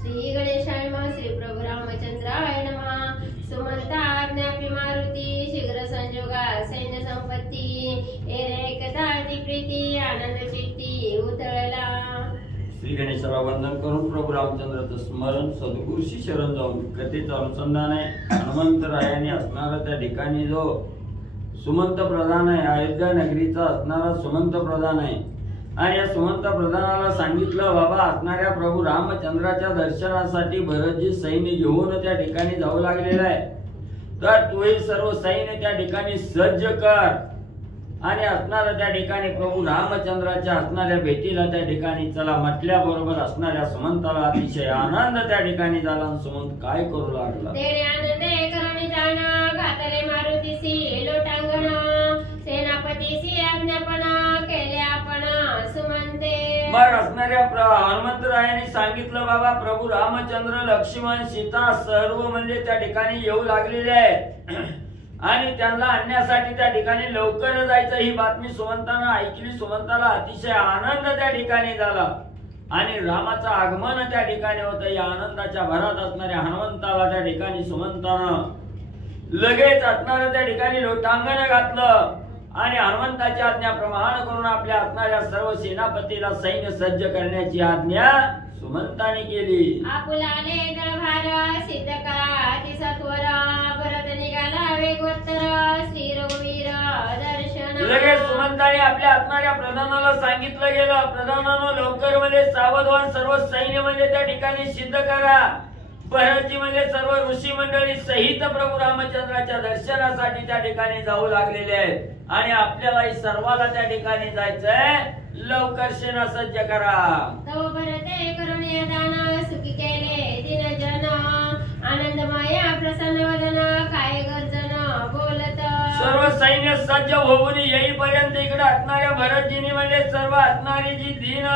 श्री गणेशाय नमः श्री प्रभु रामचंद्राय नमः सुमंताज्ञापी मारुती शीघ्र संजोगा सैन्य संपत्ती एकदा प्रीती आनंद चित्ती उतळला। श्री गणेशाला वंदन करून प्रभु रामचंद्राचं स्मरण सद्गुरूशी शरण जाऊन कथेचं अनुसंधान आहे। हनुमंतरायाने असणारा त्या ठिकाणी जो सुमंत प्रधान आहे, अयोध्या नगरीचा असणारा सुमंत प्रधान आहे आणि या सुमंत प्रधानाला सांगितलं, बाबा असणाऱ्या प्रभू रामचंद्राच्या दर्शनासाठी भरतजी सैन्य घेऊन त्या ठिकाणी जाऊ लागलेला आहे, तर तूही सर्व सैन्य त्या ठिकाणी सज्ज कर आणि असणाऱ्या त्या ठिकाणी प्रभू रामचंद्राच्या असणाऱ्या भेटीला त्या ठिकाणी चला म्हटल्याबरोबर असणाऱ्या सुमंताला अतिशय आनंद त्या ठिकाणी झाला आणि सुमंत काय करू लागला, तेने आनंदे करुणी जाणा घातले मारुतीसी लोटांगण सेनापतीसी आज्ञापना केले आपण सुमंते। मग असणाऱ्या हनुमंतरायाने सांगितलं, बाबा प्रभू रामचंद्र लक्ष्मण सीता सर्व म्हणजे त्या ठिकाणी येऊ लागलेले आहेत आणि त्यांना आणण्यासाठी त्या ठिकाणी लवकर जायचं ही बातमी सुमंतानं ऐकली। सुमंताला अतिशय आनंद त्या ठिकाणी झाला आणि रामाचं आगमन त्या ठिकाणी होतं। या आनंदाच्या भरात असणाऱ्या हनुमंताला त्या ठिकाणी सुमंतानं लगेच असणाऱ्या त्या ठिकाणी लोटांगण घातलं आणि हनुमंताची आज्ञाप्रमाणे करून आपल्या असणाऱ्या सर्व सेनापतीला सैन्य सज्ज करण्याची आज्ञा सुमंताने केली। आपुलाले दळभार सिद्ध करा तिसत्वर भरत निघाला वेगवत्तर श्री रघुवीर दर्शन। लगेच सुमंताने आपल्या असणाऱ्या प्रधानाला सांगितलं गेलं, प्रधानानं लवकर मध्ये सावधवान सर्व सैन्य म्हणजे त्या ठिकाणी सिद्ध करा। भरतजी म्हणजे सर्व ऋषी मंडळी सहित प्रभू रामचंद्राच्या दर्शनासाठी त्या ठिकाणी जाऊ लागलेले आहेत आणि आपल्यालाही सर्वाला त्या ठिकाणी जायचंय, लवकर सेना सज्ज करा। तव भरते करुणे दान सुखी केले दिनजन आनंदमय प्रसन्न वदन काय गर्जन बोलत। सर्व सैन्य सज्ज होऊन येईपर्यंत इकडे असणाऱ्या भरतजीनी म्हणजे सर्व असणारी जी दीन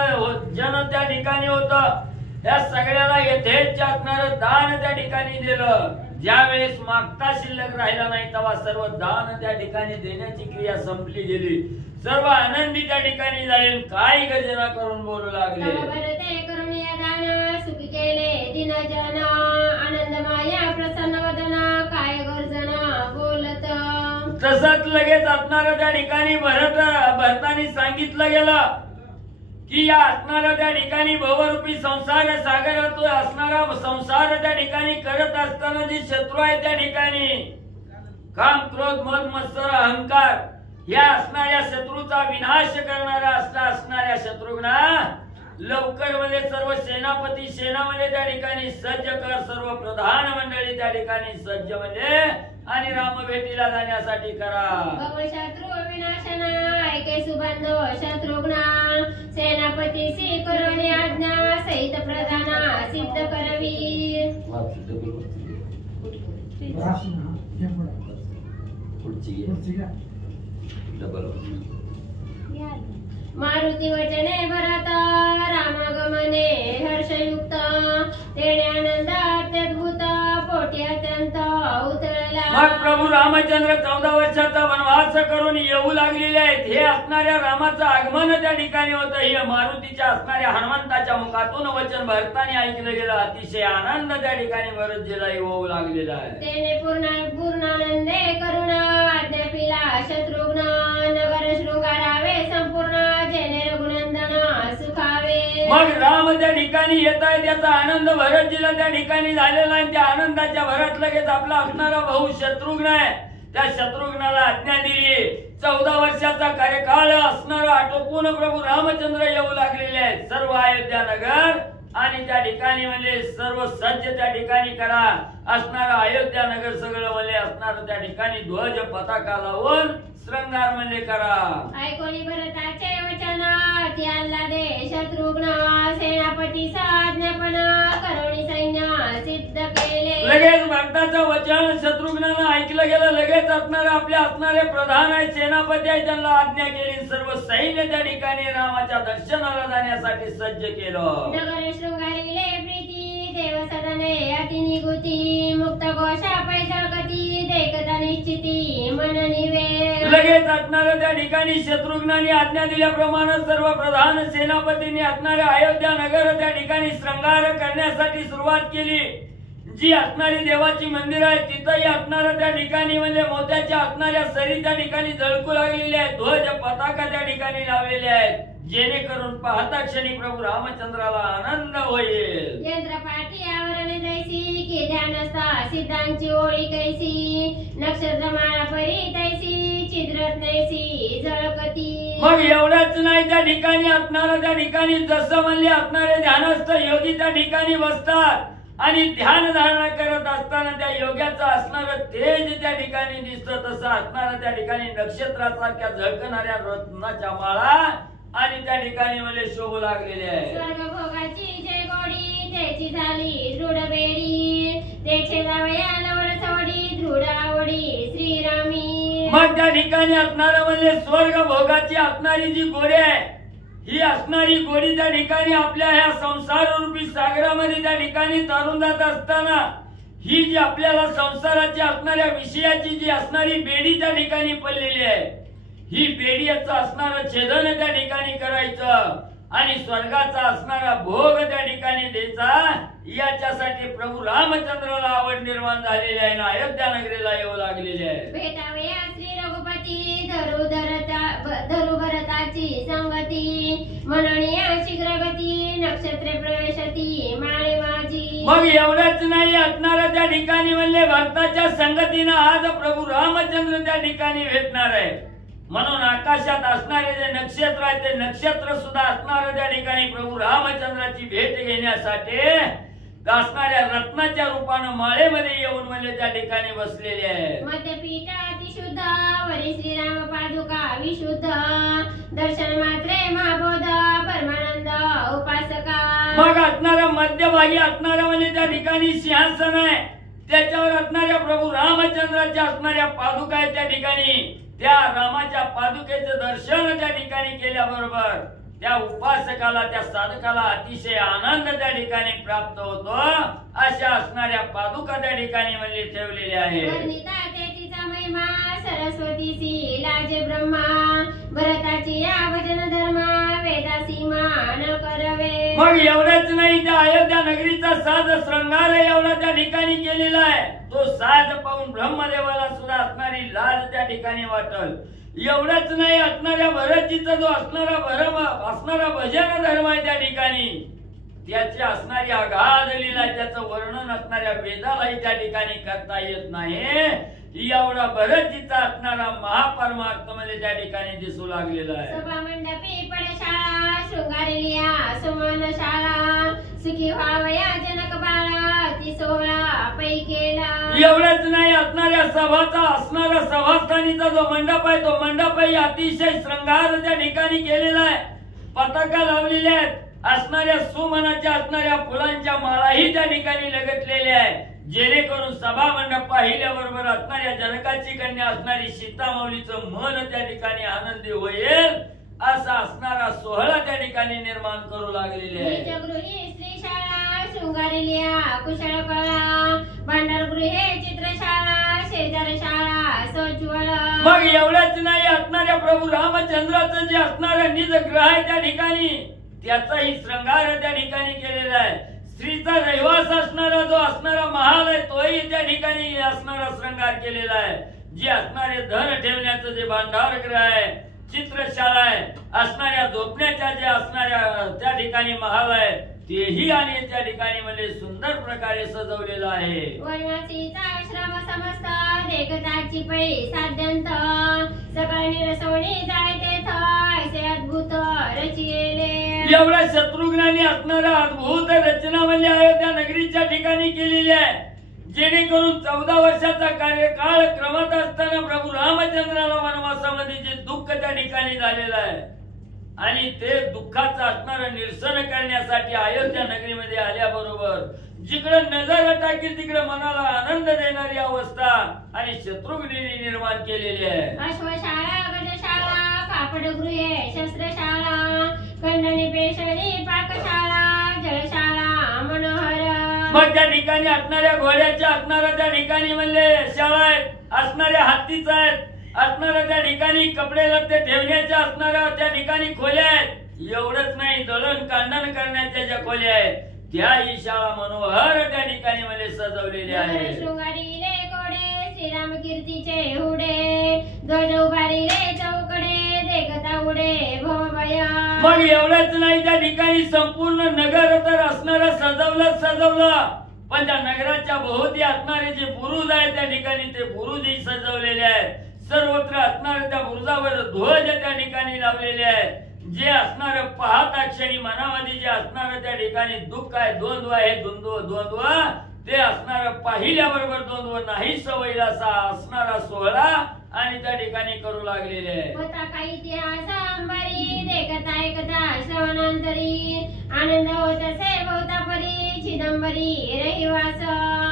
जन त्या ठिकाणी होतं या सगळ्याला यथेच्छ असणारं दान त्या ठिकाणी दिलं। ज्या वेळेस मागता शिल्लक राहिला नाही तेव्हा सर्व दान त्या ठिकाणी देण्याची क्रिया संपली गेली। सर्व आनंदी त्या ठिकाणी जाईल, काय गर्जना करून बोलू लागले, भरते करुणे दान सुखी केले दिनजन आनंदमय प्रसन्न वदन काय गर्जन बोलत। तसंच लगेच असणाऱ्या त्या ठिकाणी भरतानी सांगितलं गेलं की या असणाऱ्या त्या ठिकाणी भवरूपी संसार सागरात असणारा संसार त्या ठिकाणी करत असताना जे शत्रू आहे त्या ठिकाणी काम क्रोध मद मत्सर अहंकार या असणाऱ्या शत्रूचा विनाश करणारा असणाऱ्या शत्रुघ्ना लवकर म्हणजे सर्व सेनापती सेना म्हणजे त्या ठिकाणी सज्ज कर, सर्व प्रधान मंडळी त्या ठिकाणी सज्ज म्हणजे आणि राम भेटीला जाण्यासाठी करा। भव शत्रू विनाशन ऐके सुबंधो शत्रुघ्ना सेनापती सी करुणी आज्ञा सहित प्रधाना सिद्ध करवी। मारुती वचने भरत रामागमने हर्षयुक्त तेणे आनंद अत्यद्भुत पोटी अत्यंत उतरला। मग प्रभू रामचंद्र 14 वर्षाचा वनवास करून येऊ लागलेले आहेत। हे असणाऱ्या रामाचं आगमन त्या ठिकाणी होतं। हे मारुतीच्या असणाऱ्या हनुमंताच्या मुखातून वचन भरताना ऐकलं गेलं। अतिशय आनंद त्या ठिकाणी भरतजीला येऊ लागलेला आहे। तेने पूर्णानंदे करुण आज्ञापिला शत्रुघ्न नगर शृंगारावे संपूर्ण जेणे रघुनंदन सुखावे। मग राम त्या ठिकाणी येत आहे त्याचा आनंद भरतजीला त्या ठिकाणी झालेला आहे। त्या आनंदाच्या भरात लगेच आपला असणारा भाऊ शत्रुघ्न आहे, त्या शत्रुघ्नाला आज्ञा दिली। 14 वर्षाचा कार्यकाळ असणारा आटोपून प्रभू रामचंद्र येऊ लागलेले आहेत। सर्व अयोध्या नगर आणि त्या ठिकाणी म्हणजे सर्व सज्ज त्या ठिकाणी करा। असणारा अयोध्या नगर सगळं म्हणजे असणार त्या ठिकाणी ध्वज पताका लावून श्रृंगार म्हणजे करा। ऐकोनी भरताचे वचन अति आल्हादे शत्रुघ्न सेनापती आज्ञापन करुणी सैन्य सिद्ध केले। लगेच भरताचं वचन शत्रुघ्नानं ऐकलं गेलं। लगेच असणारे आपल्या असणारे प्रधान आहे सेनापती आहे त्यांना आज्ञा केली। सर्व सैन्य त्या ठिकाणी रामाच्या दर्शनाला जाण्यासाठी सज्ज केलं। नगर शृंगारिले प्रीती देव सदने अति निगुती मुक्त घोषा पैसा गती देखता निश्चिती मन निवे। लगेच असणाऱ्या त्या ठिकाणी शत्रुघ्नाने आज्ञा दिल्याप्रमाणे सर्व प्रधान सेनापतींनी असणाऱ्या अयोध्या नगर त्या ठिकाणी श्रंगार करण्यासाठी सुरुवात केली. जी असणारी देवाची मंदिर आहे तिथंही असणाऱ्या त्या ठिकाणी म्हणजे मोत्याच्या असणाऱ्या सरी त्या ठिकाणी झळकू लागलेल्या आहेत. ध्वज पताका त्या ठिकाणी लावलेले आहेत, जेणेकरून पाहता क्षणी प्रभू रामचंद्राला आनंद होईल. यंत्रपाठी आवरण जैसी की ध्यानस्था सिद्धांची ओळी कैसी नक्षत्रमाळा परी तैसी चिद्रत नैसी झळकती. मग एवढंच नाही, त्या ठिकाणी असणाऱ्या त्या ठिकाणी जसं म्हणले असणारे ध्यानस्थ योगी त्या ठिकाणी बसतात आणि ध्यान धारणा करत असताना त्या योग्याचं असणारं तेज त्या ठिकाणी दिसतं. तसं असणारं त्या ठिकाणी नक्षत्रासारख्या झळकणाऱ्या रत्नाच्या माळा आणि त्या ठिकाणी मला शोभू लागलेले आहे. स्वर्गभोगाची जय गोडी त्याची झाली दृढ बेडी त्याचे जावया नवल सोडी दृढ आवडी श्रीरामी. मग त्या ठिकाणी असणारं म्हणजे स्वर्ग भोगाची असणारी जी गोडी आहे ही असणारी गोडी त्या ठिकाणी आपल्या ह्या संसार रूपी सागरामध्ये त्या ठिकाणी तारून जात असताना ही जी आपल्याला संसाराची असणाऱ्या विषयाची जी असणारी बेडी त्या ठिकाणी पडलेली आहे, ही बेडी याचं असणारं छेदन त्या ठिकाणी करायचं आणि स्वर्गाचा असणारा भोग त्या ठिकाणी द्यायचा. याच्यासाठी प्रभू रामचंद्राला आवड निर्माण झालेली आहे ना अयोध्या नगरीला येऊ लागलेली आहे. भेटावे श्री रघुपती धरू भरताची संगती म्हणून शीघ्र गती नक्षत्रे प्रवेशती माळे माझी. मग एवढंच नाही, असणारा त्या ठिकाणी म्हणले भक्ताच्या संगतीनं आज प्रभू रामचंद्र त्या ठिकाणी भेटणार आहे. म्हणून आकाशात असणारे जे नक्षत्र आहेत ते नक्षत्र सुद्धा असणार त्या ठिकाणी प्रभू रामचंद्राची भेट घेण्यासाठी असणाऱ्या रत्नाच्या रूपानं माळेमध्ये येऊन म्हणजे त्या ठिकाणी बसलेले आहे. मध्यपीठ अतिशुद्ध वरी श्रीराम पादुका विशुद्ध दर्शन मात्रे महाबोध परमानंद उपासका. मग असणारा मध्यभागी असणारा म्हणजे त्या ठिकाणी सिंहासन आहे, त्याच्यावर असणाऱ्या प्रभू रामचंद्राच्या असणाऱ्या पादुका आहेत. त्या ठिकाणी त्या रामाच्या पादुकेचं दर्शन त्या ठिकाणी केल्याबरोबर त्या उपासकाला त्या साधकाला अतिशय आनंद त्या ठिकाणी प्राप्त होतो. अशा असणाऱ्या पादुका त्या ठिकाणी म्हणजे ठेवलेल्या आहेत. वर्णिता तेथीचा महिमा सरस्वतीची लाजे ब्रह्मा भरताची या भजन धर्मा वेदासी मान करवे. मग एवढंच नाही, त्या अयोध्या नगरीचा साज श्रंगार एवढा त्या ठिकाणी केलेला आहे. तो साज पाहून ब्रह्मदेवाला सुद्धा असणारी लाज त्या ठिकाणी वाटल. एवढंच नाही, असणाऱ्या भरतजीचा जो असणारा भजन धर्म आहे त्या ठिकाणी त्याची असणारी अगाध लीला त्याचं वर्णन असणाऱ्या वेदालाही त्या ठिकाणी करता येत नाही. एवढा भरतजीचा असणारा महापरमार्थ मध्ये त्या ठिकाणी दिसू लागलेला आहे. सभा मंडपी पडशाळा शृंगारिलिया सुमन शाळा सुखी व्हावया जनक बाळा ती 16 पैकेला. एवढंच नाही, असणाऱ्या सभाचा असणारा सभास्थानीचा जो मंडप आहे तो मंडपही अतिशय श्रंगार त्या ठिकाणी केलेला आहे. पताका लावलेल्या आहेत, असणाऱ्या सुमनाच्या असणाऱ्या फुलांच्या माळाही त्या ठिकाणी लगटलेल्या आहे, जेणेकरून सभा मंडप पाहिल्याबरोबर असणाऱ्या जनकाची कन्या असणारी सीतामाऊलीचं मन त्या ठिकाणी आनंदी होईल असा असणारा सोहळा त्या ठिकाणी निर्माण करू लागलेले आहे. निजगृही स्त्रीशाळा शृंगारिलिया कुशळ कळा भांडारगृहे चित्रशाळा शेजारशाळा सज्वळ. मग एवढंच नाही, असणाऱ्या प्रभू रामचंद्राचं जे असणारं निजगृह आहे त्या ठिकाणी त्याचाही श्रंगार त्या ठिकाणी केलेला आहे. स्त्रीचा रहिवास असणारा जो असणारा महाल आहे तोही त्या ठिकाणी असणारा श्रंगार केलेला आहे. जे असणारे धन ठेवण्याचं जे भांडारगृह आहे चित्रशाळा आहे, असणाऱ्या झोपण्याच्या जे असणाऱ्या त्या ठिकाणी महाल आहे तेही आणि त्या ठिकाणी म्हणजे सुंदर प्रकारे सजवलेलं आहे. वनवासीचा आश्रम समस्त देखताची पै साध्यंत सकाळी निरसवणी जाय तेथ असे अद्भुत रचिले. एवढ्या शत्रुघ्नाने असणारा अद्भुत रचना म्हणजे अयोध्या नगरीच्या ठिकाणी केलेली आहे, जेणेकरून 14 वर्षाचा कार्यकाळ क्रमात असताना प्रभू रामचंद्राला वनवासामध्ये जे दुःख त्या ठिकाणी झालेलं आहे आणि ते दुःखाचं असणारं निरसन करण्यासाठी अयोध्या नगरीमध्ये आल्याबरोबर जिकडे नजर टाकील तिकडे मनाला आनंद देणारी अवस्था आणि शत्रुघ्नाने निर्माण केलेली आहे. अश्वशाळा गजशाळा कापडगृहे शस्त्रशाळा खंडणी पेशणी पाकशाळा जलशाळा मनोहर. मग त्या ठिकाणी असणाऱ्या घोड्याच्या असणाऱ्या त्या ठिकाणी म्हणले शाळा आहेत, असणाऱ्या हत्तीच आहेत, असणाऱ्या त्या ठिकाणी कपडे लत्ते ठेवण्याच्या असणाऱ्या त्या ठिकाणी खोल्या आहेत। एवढंच नाही, दळण कांडण करण्याच्या ज्या खोल्या आहेत त्याही शाळा मनोहर त्या ठिकाणी मला सजवलेल्या आहेत। शृंगारी रे कोडे श्रीराम कीर्तीचे हुडे, ध्वज उभारी रे चौकडे देखता उडे भोवया। मग एवढंच नाही, त्या ठिकाणी संपूर्ण नगर तर असणारं सजवलं, पण त्या नगराच्या भोवती असणारे जे बुरुज आहेत त्या ठिकाणी ते बुरुजही सजवलेले आहेत। सर्वत्र असणारे त्या बुरुजावर ध्वज त्या ठिकाणी लावलेले आहेत। जे असणार पाहता क्षणी मनामध्ये जे असणार त्या ठिकाणी दुःख आहे, द्वंद्व आहे, द्वंद्व ते असणार पाहिल्याबरोबर द्वंद्व नाही सवयीला असणारा सोहळा आणि त्या ठिकाणी करू लागलेले आहे। होता काही इतिहास अंबरी देखता ऐकता श्रवणांतरी, आनंद होत असे बहुता परी चिदंबरी रहिवास।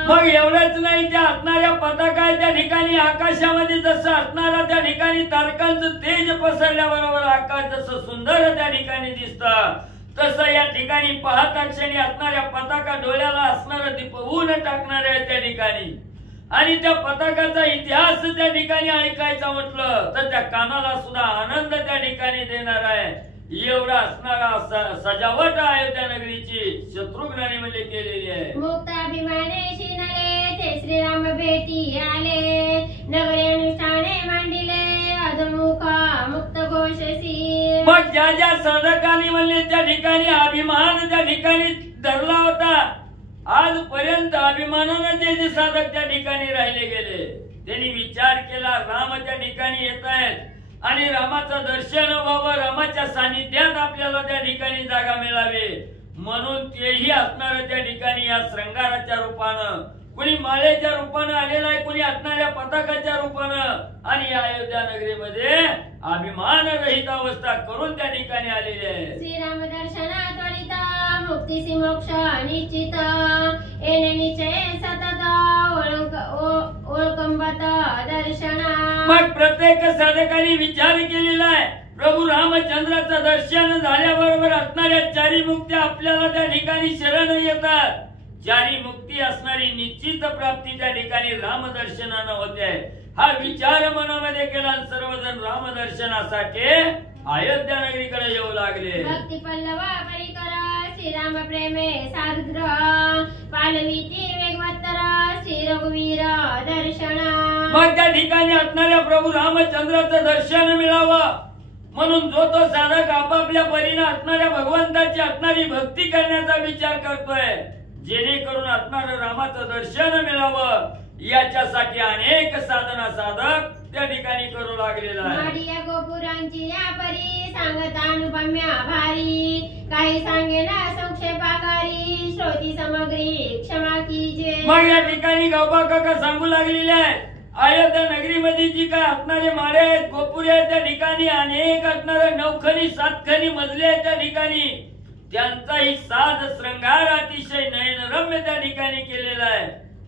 मग एवढंच नाही, त्या असणाऱ्या पताका त्या ठिकाणी आकाशामध्ये जसं असणारा त्या ठिकाणी तारकांचं तेज पसरल्याबरोबर आकाश जसं सुंदर त्या ठिकाणी दिसतं, तसं या ठिकाणी पाहता क्षणी असणाऱ्या पताका डोळ्याला असणारं दिपवून टाकणार आहे त्या ठिकाणी। आणि त्या पताकाचा इतिहास त्या ठिकाणी ऐकायचा म्हटलं तर त्या कानाला सुद्धा आनंद त्या ठिकाणी देणार आहे। एवढा असणारा सजावट अयोध्या नगरीची शत्रुघ्नाने म्हणजे केलेली आहे। मुक्ताभिमाने शिनले ते श्रीराम भेटी आले, नगरे अनुष्ठाने मांडिले अधमुख मुक्त घोषसी। मग ज्या साधकांनी म्हणले त्या ठिकाणी अभिमान त्या ठिकाणी धरला होता, आजपर्यंत अभिमानाने जे साधक त्या ठिकाणी राहिले गेले, त्यांनी विचार केला राम त्या ठिकाणी येत आहेत आणि रामाचं दर्शन व्हावं, रामाच्या सानिध्यात आपल्याला त्या ठिकाणी जागा मिळावी, म्हणून तेही असणार त्या ठिकाणी या श्रंगाराच्या रूपानं, कुणी माळेच्या रूपानं आलेला आहे, कुणी असणाऱ्या पताकाच्या रूपानं, आणि या अयोध्या नगरीमध्ये अभिमान रहित अवस्था करून त्या ठिकाणी आलेले आहे। श्रीराम दर्शना त्वरित मुक्तीसी मोक्ष निश्चित, येणे निश्चय सतत ओळखंबत दर्शना। मग प्रत्येक साधकाने विचार केलेला आहे, प्रभू रामचंद्राचं दर्शन झाल्याबरोबर असणाऱ्या चारी मुक्ती आपल्याला त्या ठिकाणी शरण येतात। चारी मुक्ती असणारी निश्चित प्राप्ती त्या ठिकाणी रामदर्शनानं होते। हा विचार मनामध्ये केला, सर्वजण रामदर्शनासाठी अयोध्या नगरीकडे येऊ लागले। भक्ती पल्लव परिकर श्रीराम प्रेमे सारुद्र, पालविती वेगवत्तर श्री रघुवीर दर्शन। मग त्या ठिकाणी असणाऱ्या प्रभू रामचंद्राचं दर्शन मिळावं म्हणून जो तो साधक आपापल्या परीने असणाऱ्या भगवंताची असणारी भक्ती करण्याचा विचार करतोय, जेणेकरून असणारं रामाचं दर्शन मिळावं याच्यासाठी अनेक साधना साधक त्या ठिकाणी करू लागलेला आहे। माडिया गोपुरांची या परी सांगत अनुपम्या भारी, काही सांगेना संक्षेपाकारी श्रोती सामग्री क्षमा कीजे। मग या ठिकाणी गौबा काका सांगू लागलेले आहेत, अयोध्या नगरीमध्ये जी काय असणारे माळे आहेत, गोपुरे आहेत, त्या ठिकाणी अनेक असणारे नवखनी सातखनी मजले आहेत त्या ठिकाणी, त्यांचाही साज श्रंगार अतिशय नयनरम्य त्या ठिकाणी केलेला आहे।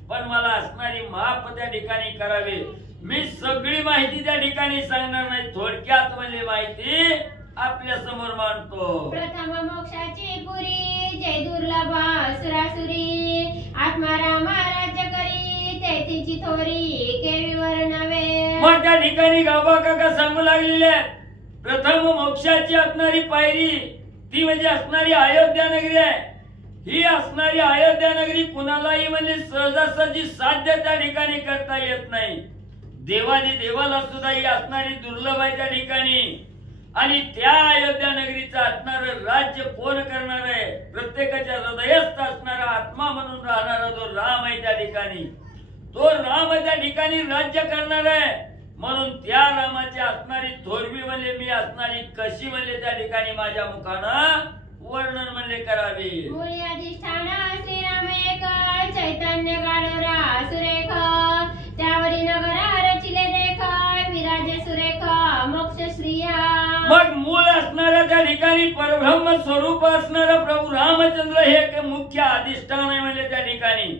पण मला असणारी माप त्या ठिकाणी करावी, मी सगळी माहिती त्या ठिकाणी सांगणार नाही, थोडक्यात म्हणजे माहिती आपल्या समोर मांडतो। प्रथम मोक्षाची पुरी जय दुर्लभ सुरासुरी, आत्माराम राज्य करी तेथीची थोरी केळीवर नवे। मग त्या ठिकाणी गावबा काका सांगू लागलेले आहेत, प्रथम मोक्षाची असणारी पायरी ती म्हणजे असणारी अयोध्या नगरी आहे। ही असणारी अयोध्या नगरी कुणालाही म्हणजे सहजासहजी साध्य त्या ठिकाणी करता येत नाही, देवानी देवाला सुद्धा ही असणारी दुर्लभ आहे त्या ठिकाणी। आणि त्या अयोध्या नगरीचं असणारं राज्य कोण करणार आहे, प्रत्येकाच्या हृदयस्थ असणारा आत्मा म्हणून राहणारा जो राम आहे त्या ठिकाणी, तो राम त्या ठिकाणी राज्य करणार आहे। म्हणून त्या रामाची असणारी थोरवी म्हणले मी असणारी कशी म्हणले त्या ठिकाणी माझ्या मुखानं वर्णन म्हणले करावे। मूळी अधिष्ठान श्रीराम एक चैतन्य गाढोरा सुरेख, त्यावरी नगर रचिले देख विराजे सुरेख मोक्ष श्रिया। मग मूळ असणाऱ्या त्या ठिकाणी परब्रह्म स्वरूप असणारा प्रभू रामचंद्र हे एक मुख्य अधिष्ठान आहे म्हणजे त्या ठिकाणी,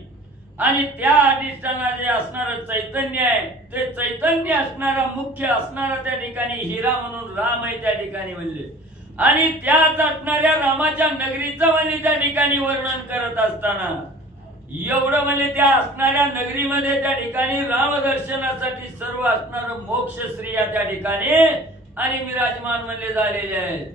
आणि त्या अधिष्ठानाचे असणारं चैतन्य आहे, ते चैतन्य असणारा मुख्य असणारा त्या ठिकाणी हिरा म्हणून राम आहे त्या ठिकाणी म्हणले। आणि त्याच असणाऱ्या रामाच्या नगरीचं म्हणजे त्या ठिकाणी वर्णन करत असताना एवढं म्हणजे त्या असणाऱ्या नगरीमध्ये त्या ठिकाणी रामदर्शनासाठी सर्व असणार मोक्ष स्त्रिया त्या ठिकाणी आणि विराजमान म्हणले झालेले आहेत.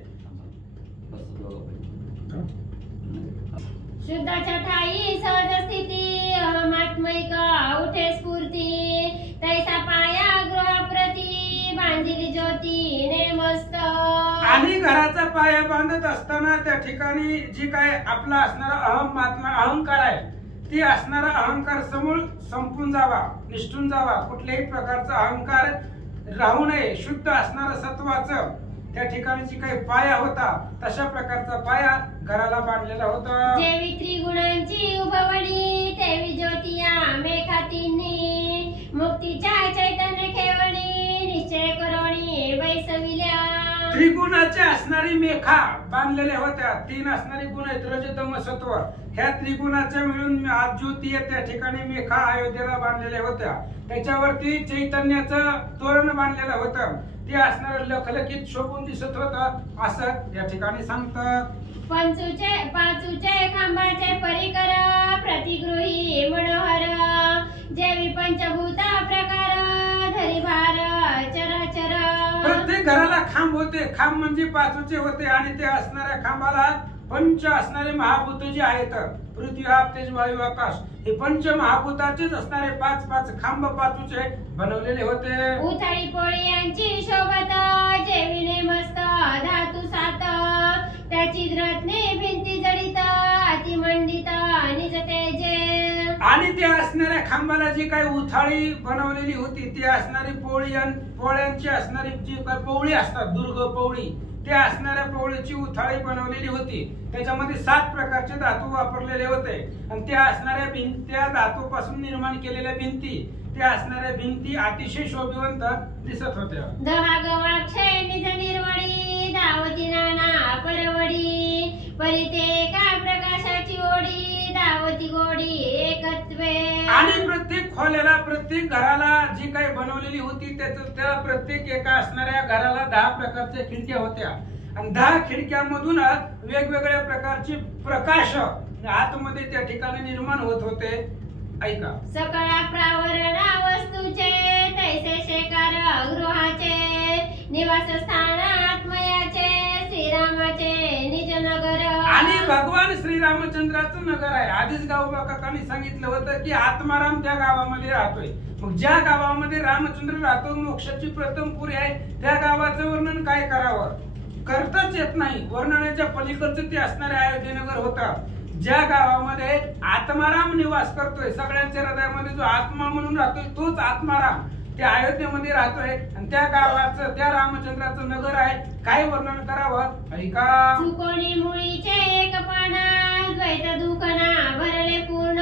शुद्धाच्या ठाई सहज स्थिती अहमात्मिक उठे स्फूर्ती तैसा पाया गृहप्रती बांधिली ज्योती नेमस्त. आणि घराचा पाया बांधत असताना त्या ठिकाणी जी काय आपला असणारा अहंकार आहे ती असणारा अहंकार समूळ संपून जावा, निष्ठून जावा, कुठल्याही प्रकारचा अहंकार राहू नये. शुद्ध असणारा सत्वाचं त्या ठिकाणी जी काही पाया होता तशा प्रकारचा पाया घराला बांधलेला होता. जेवी त्रिगुणांची उभवणी तेवी ज्योतिया मेघातींनी मुक्तीच्या चैतन्य खेवणी निश्चय करोणी बैसविल्या. त्रिगुणाच्या असणारी मेखा बांधलेल्या होत्या. 3 असणारी गुण आहेत रज तम सत्व. ह्या त्रिगुणाच्या मिळून आज ज्योती त्या ठिकाणी मेखा अयोध्येला बांधलेल्या होत्या. त्याच्यावरती चैतन्याचं तोरण बांधलेलं होतं. ते असणारं लखलखित शोभून दिसत होतं असं या ठिकाणी सांगतात. पाचूचे खांबाचे परिकर प्रतिगृही मनोहर जेवी पंचभूत प्रकार धरी भार चराचर. प्रत्येक घराला खांब होते. खांब म्हणजे पाचूचे होते आणि ते असणाऱ्या खांबाला पंच असणारे महाभूत जे आहेत पृथ्वी आप तेज वायू आकाश हे पंच महाभूताचेच असणारे 5 खांब पाचूचे बनवलेले होते. उथळी पोळी यांची शोभत जेविने मस्त धातू सात त्याची रत्ने भिंती जडित अतिमंडित निज तेजे. आणि ते असणाऱ्या खांबाला जी काही उथाळी बनवलेली होती ती असणारी पोळ्यांची असणारी जी काही पोवळी असतात दुर्ग पोवळी त्या असणाऱ्या पोवळीची उथाळी बनवलेली होती. त्याच्यामध्ये 7 प्रकारचे धातू वापरलेले होते आणि त्या असणाऱ्या त्या धातूपासून निर्माण केलेल्या भिंती त्या असणाऱ्या भिंती अतिशय शोभिवंत दिसत होत्या. दहा गवाक्षे निज निर्वळी दावती नाना परवडी परिते का प्रकाशाची ओढी दावती गोडी एकत्वे. आणि प्रत्येक खोल्याला प्रत्येक घराला जी काही बनवलेली होती त्या प्रत्येक एका असणाऱ्या घराला 10 प्रकारच्या खिडक्या होत्या आणि 10 खिडक्यांमधून वेगवेगळ्या प्रकारचे प्रकाश आतमध्ये त्या ठिकाणी निर्माण होत होते. ऐका. सकळा प्रावरणा वस्तूचे तैसे शेकार गृहाचे निवासस्थान आत्मयाचे श्रीरामाचे निज नगर. आणि भगवान श्रीरामचंद्राचं नगर आहे. आधीच गावकाकांनी सांगितलं होतं की आत्माराम त्या गावामध्ये राहतोय. मग ज्या गावामध्ये रामचंद्र राहतो मोक्षाची प्रथम पुरी आहे त्या गावाचं वर्णन काय करावं करताच येत नाही. वर्णनाच्या पलीकडचं ते असणारे अयोध्येनगर होतं. ज्या गावामध्ये आत्माराम निवास करतोय सगळ्यांच्या हृदयामध्ये जो आत्मा म्हणून राहतोय तोच आत्माराम त्या अयोध्येमध्ये राहतोय आणि त्या गावाचं त्या रामचंद्राचं नगर आहे. काय वर्णन करावं ऐका. चुकोणी मुळीचे एक पाना द्वैत दुखना भरले पूर्ण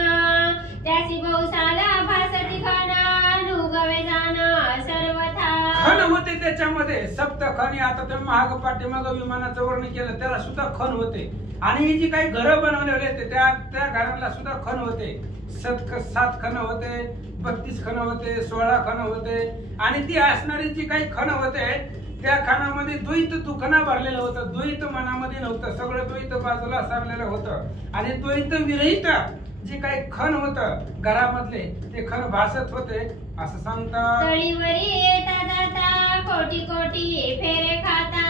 त्याची बहुसाला भासती खाना नुगवे जाण सर्वथा. खण होते त्याच्यामध्ये सप्त खणी. आता ते महाग पाठीमाग विमानाचं वर्णन केलं त्याला सुद्धा खण होते. आणि ही जी काही घरं बनवलेली होते त्या घराला सुद्धा खण होते. 7 खण होते 32 खण होते 16 खण होते. आणि ती असणारी जी काही खण होते त्या खणामध्ये द्वैत दुखना भरलेलं होतं. द्वैत मनामध्ये नव्हतं. सगळं द्वैत बाजूला सरलेलं होतं आणि द्वैत विरहित जे काही खण होतं घरामधले ते खण भासत होते असं सांगतात. तळीवरी येता जाता कोटी कोटी फेरे खाता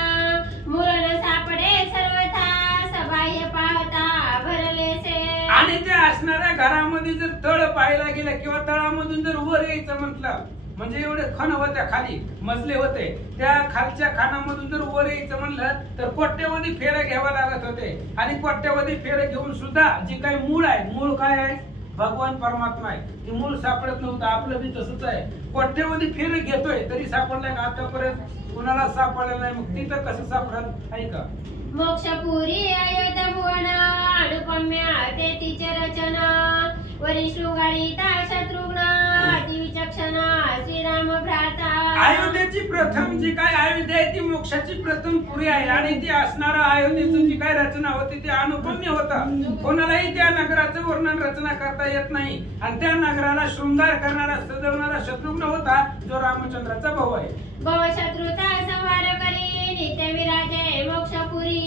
मूळ सापडे सर्वथा सबाह्य पाहता भरलेसे. आणि त्या असणाऱ्या घरामध्ये जर तळ पाहायला गेलं किंवा तळामधून जर वर यायचं म्हटलं म्हणजे एवढे खण होत्या खाली मजले होते. त्या खालच्या खानामधून जर वर यायचं म्हणलं तर कोट्यवधी फेरे घ्यावं लागत होते. आणि कोट्यवधी फेरे घेऊन सुद्धा जे काही मूळ आहे मूळ काय आहे भगवान परमात्मा आहे. ते मूळ सापडत नव्हतं. आपलं बी तसंच आहे. कोट्यवधी फेरे घेतोय तरी सापडलाय का आतापर्यंत कुणाला सापडलं नाही. मग तिथं कसं सापडल ऐका. मोक्षपुरी अयोध्या भुवन अनुपम्या ते तिचे रचना वरी शृंगारिता शत्रुघ्न अतिविचक्षण श्रीराम भ्राता. अयोध्येची प्रथम जी काय अयोध्या आहे ती मोक्षाची प्रथम पुरी आहे. आणि ती असणारा अयोध्येची जी काय रचना होती ती अनुपम्य होता. कोणालाही त्या नगराचं वर्णन रचना करता येत नाही. आणि त्या नगराला शृंगार करणारा सजवणारा शत्रुघ्न होता जो रामचंद्राचा भाऊ आहे. भवशत्रूचा संहार करी नित्य विराजे मोक्षपुरी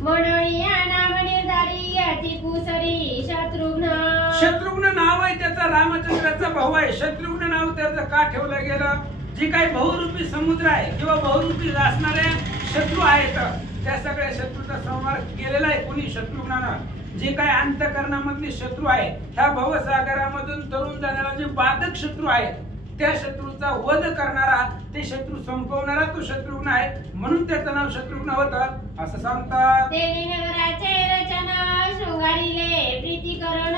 मनोळी नाम निर्धारी अति कुसरी शत्रुघ्न नाव आहे त्याचा, रामचंद्राचा भाऊ आहे. शत्रुघ्न नाव त्याचं का ठेवलं गेलं? जे काही बहुरूपी समुद्र आहे किंवा बहुरूपी असणारे शत्रू आहेत त्या सगळ्या शत्रूचा संहार केलेला आहे कोणी? शत्रुघ्नानं. जे काही अंतःकरणामधले शत्रू आहेत, ह्या भवसागरामधून तरुण जाणारा जे बाधक शत्रू आहेत, त्या शत्रूचा वध करणारा, ते शत्रू संपवणारा तो शत्रुघ्न आहे. म्हणून त्याचं नाव शत्रुघ्न होतं असं सांगतात. नगराचे रचना शृंगारीले प्रीती करण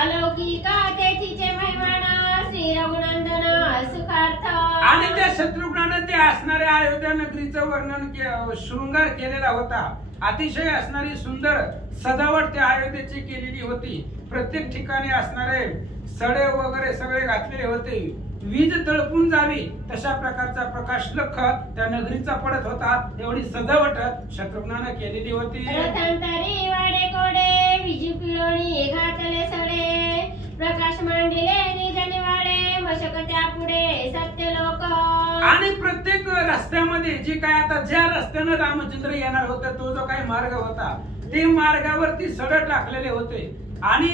अलौकिक तेथीचे महिमान श्री रघुनंदन सुखार्थ. आणि त्या शत्रुघ्नानं ते असणाऱ्या अयोध्या नगरीचं वर्णन शृंगार केलेला होता. अतिशय असणारी सुंदर सजावट त्या अयोध्येची केलेली होती. प्रत्येक ठिकाणी असणारे सडे वगैरे सगळे घातलेले होते. वीज तळपून जावी तशा प्रकारचा प्रकाश लख त्या नगरीचा पडत होता. एवढी सजावट शत्रुघ्नानं केलेली होती. रथांतरी वाडे कोडे विजू पिलोणी घातले सडे प्रकाश मांडिले निजने वाडे मशकत्या पुढे सत्य लोक. आणि प्रत्येक रस्त्यामध्ये जे काय आता ज्या रस्त्यानं रामचंद्र येणार होता तो जो काही मार्ग होता ते मार्गावरती सडक टाकलेले होते. आणि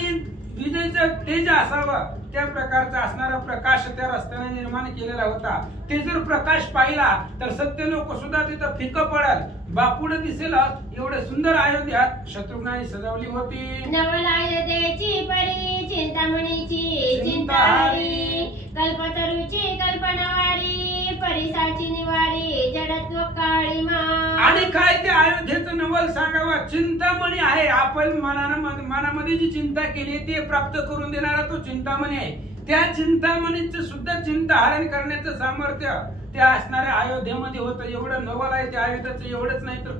विजेचं तेज असावं त्या प्रकारचा असणारा प्रकाश त्या रस्त्याने निर्माण केलेला होता. ते जर प्रकाश पाहिला तर सत्य लोक सुद्धा तिथं फिकं पडल, बापुड दिसेल एवढे सुंदर अयोध्या शत्रुघ्नाने सजवली होती. नवल अयोध्येची परी चिंतामणीची चिंताहारी कल्पतरूची कल्पनावारी परिसाची निवारी जडत्व काळीमा. आणि काय ते अयोध्येचं नवल सांगावं. चिंतामणी आहे. आपण मनामध्ये जी चिंता केली ते प्राप्त करून देणारा तो चिंतामणी आहे. त्या चिंतामणीचं सुद्धा चिंताहरण करण्याचं सामर्थ्य त्या असणाऱ्या अयोध्येमध्ये होतं. एवढं नवल आहे त्या अयोध्येचं. एवढंच नाही तर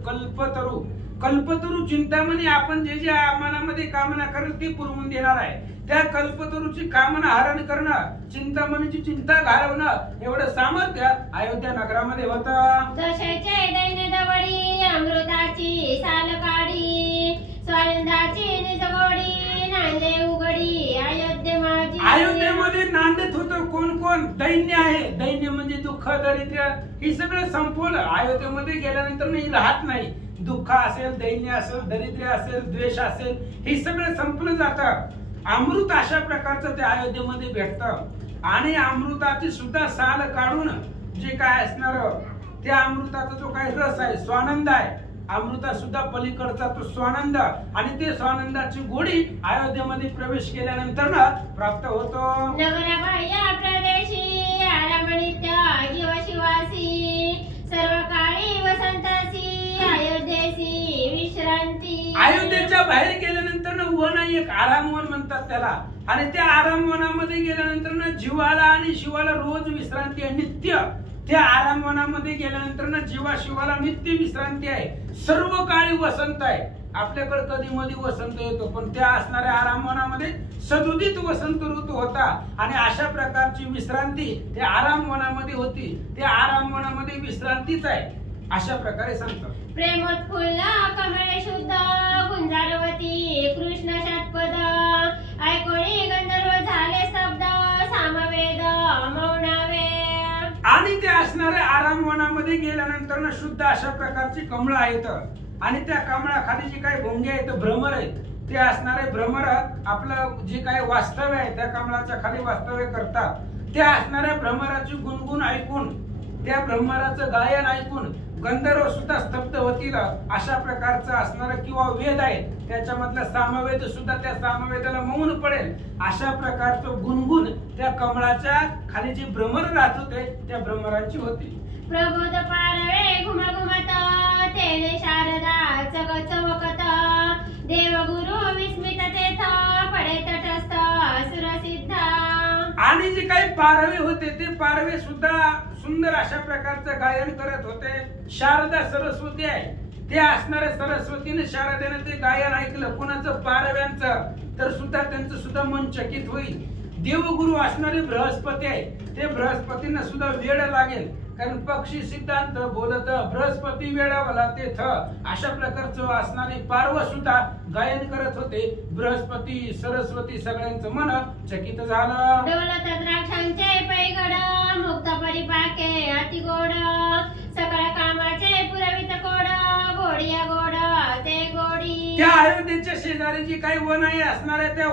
कल्पतरू चिंतामणी आपण जे जे मनामध्ये कामना करेल ती पुरवून देणार आहे. त्या कल्पतरूची कामना हरण करणं, चिंतामणीची चिंता घालवणं एवढं सामर्थ्य अयोध्या नगरामध्ये होतं. दशेचे दैन्य दवडी अमृताची साल काढी स्वानंदाची निजगोडी नांदे उघडी अयोध्ये माझी. अयोध्येमध्ये नांदत होतं कोण कोण? दैन्य आहे. दैन्य म्हणजे दुःख दारिद्र्य हे सगळं संपवलं. अयोध्येमध्ये गेल्यानंतर नाही राहत नाही. दुःख असेल, दैन्य असेल, दारिद्र्य असेल, द्वेष असेल, हे सगळं संपलं जातं. अमृत अशा प्रकारचं त्या अयोध्येमध्ये भेटतं. आणि अमृताची सुद्धा साल काढून जे काय असणार त्या अमृताचा जो काही रस आहे, स्वानंद आहे, अमृता सुद्धा पलीकडचा तो स्वानंद आणि ते स्वानंदाची गोडी अयोध्येमध्ये प्रवेश केल्यानंतर प्राप्त होतो. नगराबाह्य प्रदेशी आरामनित्य जीव शिवासी सर्व काळी वसंतासी अयोध्येसी विश्रांती. अयोध्येच्या बाहेर गेल्यानंतर वन एक आरामवन म्हणतात त्याला. आणि त्या आरामवनामध्ये गेल्यानंतर जीवाला आणि शिवाला रोज विश्रांती आहे, नित्य. त्या आरामवनामध्ये गेल्यानंतर जीवा शिवाला नित्य विश्रांती आहे. सर्व काळी वसंत आहे. आपल्याकडे कधी मध्ये वसंत येतो पण त्या असणाऱ्या आरामवनामध्ये सदुदित वसंत ऋतू होता. आणि अशा प्रकारची विश्रांती त्या आरामवनामध्ये होती. त्या आरामवनामध्ये विश्रांतीच आहे अशा प्रकारे सांगतात. प्रेमोत्फुल्ल कमळे शुद्ध गुंजारवती कृष्ण शतपद ऐकोणी गंधर्व झाले शब्द सामवेद मौनावे. आणि ते असणाऱ्या आरामवनामध्ये गेल्यानंतर शुद्ध अशा प्रकारची कमळं आहेत. आणि त्या कमळाखाली जे काही भोंगे आहेत भ्रमर आहेत. ते असणारे भ्रमर आपलं जे काही वास्तव्य आहे त्या कमळाच्या खाली वास्तव्य करतात. त्या असणाऱ्या भ्रमराची गुणगुण ऐकून, त्या भ्रमराचं गायन ऐकून गंधर्व सुद्धा स्तब्ध होतील अशा प्रकारचं असणारं किंवा वेद आहे त्याच्यामधला सामवेद सुद्धा त्या सामवेदाला मौन पडेल अशा प्रकारचं गुणगुण त्या कमळाच्या खाली जे भ्रमर राहत होते त्या भ्रमरांची होती. प्रबोध पारवे घुमघुमत तेने शारदा चकचमकत देवगुरु विस्मित तेथ पडे तटस्थ सुरसिद्ध. आणि जे काही पारवे होते ते पारवे सुद्धा सुंदर अशा प्रकारचं गायन करत होते. शारदा सरस्वती आहे. ते असणाऱ्या सरस्वतीने शारदेने ते गायन ऐकलं कुणाचं? पारव्यांचं. तर सुद्धा त्यांचं सुद्धा मन चकित होईल. देवगुरु असणारे बृहस्पती आहे. ते बृहस्पतींना सुद्धा वेळ लागेल कारण पक्षी सिद्धांत बोलत बृहस्पती वेळावला तेथ अशा प्रकारचं असणारे पार्व सुद्धा गायन करत होते. बृहस्पती सरस्वती सगळ्यांचं मन चकित झालं. डोलत द्राक्षांचे पैगड मुक्त परिपाके अति गोड सकळ कामाचे पुरवित कोड गोडिया गोड ते गोडी. त्या अयोध्येच्या शेजारी जी काही वन आहे असणाऱ्या त्या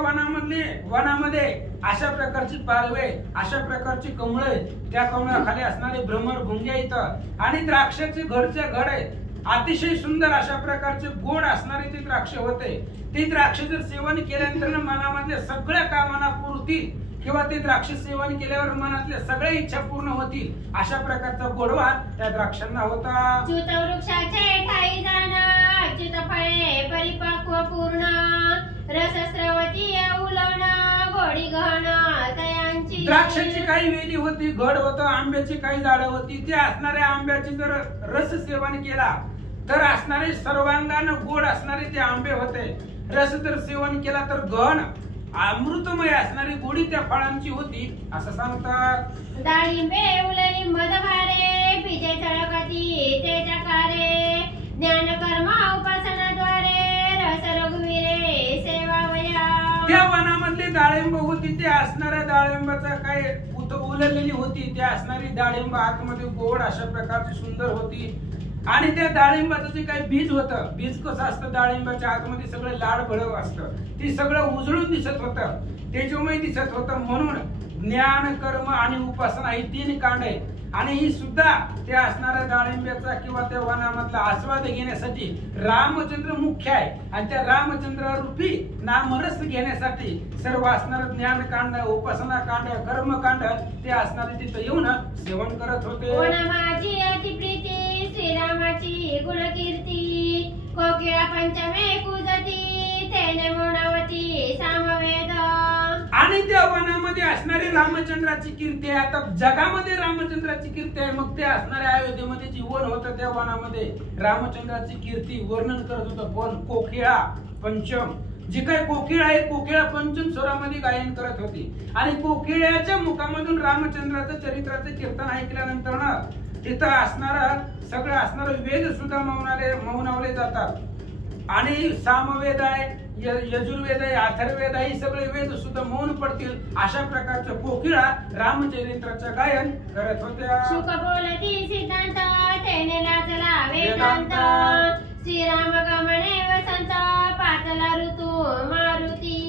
वनामध्ये अशा प्रकारची पालवे, अशा प्रकारची कमळे, त्या कमळाखाली असणारे भ्रमर भुंग्या इथं आणि द्राक्षाचे घडचे घड आहेत. अतिशय सुंदर अशा प्रकारचे गोड असणारे ते द्राक्ष होते. ते द्राक्ष जर सेवन केल्यानंतर मनामधल्या सगळ्या कामना पूर्तील किंवा ते द्राक्ष सेवन केल्यावर मनातल्या सगळ्या इच्छा पूर्ण होतील अशा प्रकारचा गोडवा त्या द्राक्षांना होता. च्युत वृक्षाचे ठाई जाण अच्युत फळे परिपक्व पूर्ण रसस्रवती उलवण गोडी गहन तयांची. द्राक्षाची काही वेली होती, घड होतं, आंब्याची काही झाडं होती. ते असणाऱ्या आंब्याची जर रस सेवन केला तर असणारे सर्वांगान गोड असणारे ते आंबे होते. रस जर सेवन केला तर गहन अमृतमय असणारी गोडी त्या फळांची होती असं सांगतात. डाळिंबे उलई मधभारे पिजे चळकती तेजकारे ज्ञान कर्म उपासनाद्वारे रस रघुवीरे सेवावया. त्या वनामधली डाळिंब होती, ते असणाऱ्या डाळिंबाचा काय उललेली होती. त्या असणारी डाळिंब आतमध्ये गोड अशा प्रकारची सुंदर होती. आणि त्या डाळिंबाचं जे काही बीज होतं, बीज कसं असतं डाळिंबाच्या आतमध्ये सगळं लाड भडक असतं, ती सगळं उजळून दिसत होतं, तेजोमय दिसत होतं. म्हणून ज्ञान कर्म आणि उपासना ही 3 कांड आहेत. आणि ही सुद्धा त्या असणाऱ्या डाळिंब्याचा किंवा त्या वनामधला आस्वाद घेण्यासाठी रामचंद्र मुख्य आहे. आणि त्या रामचंद्र रूपी नामरस घेण्यासाठी सर्व असणार ज्ञानकांड, उपासना कांड, कर्मकांड ते असणारे तिथं येऊन सेवन करत होते. माझी अति प्रीती श्रीरामाची गुणकीर्ती कोकिळा पंचमे पूजती तेने मोनावती सामवेद. आणि त्या वनामध्ये असणारी रामचंद्राची कीर्ती आहे. आता जगामध्ये रामचंद्राची कीर्ती आहे, मग ते असणाऱ्या अयोध्येमध्ये जी वन होतं त्या वनामध्ये रामचंद्राची कीर्ती वर्णन करत होतं कोण? कोकिळा पंचम. जी काही कोकिळा आहे, कोकिळा पंचम स्वरामध्ये गायन करत होती. आणि कोकिळ्याच्या मुखामधून रामचंद्राचं चरित्राचं कीर्तन ऐकल्यानंतर ना तिथं असणारा सगळं असणारं वेद सुद्धा मौनावले जातात. आणि सामवेद आहे, यजुर्वेद आहे, अथर्ववेद आहे, सगळे वेद सुद्धा मौन पडतील अशा प्रकारचं कोकिळा रामचरित्राचं गायन करत होत्या. शुक बोलती सिद्धांत तेने लाजला वेदांत श्रीराम गमने वसंत पातला ऋतू मारुती.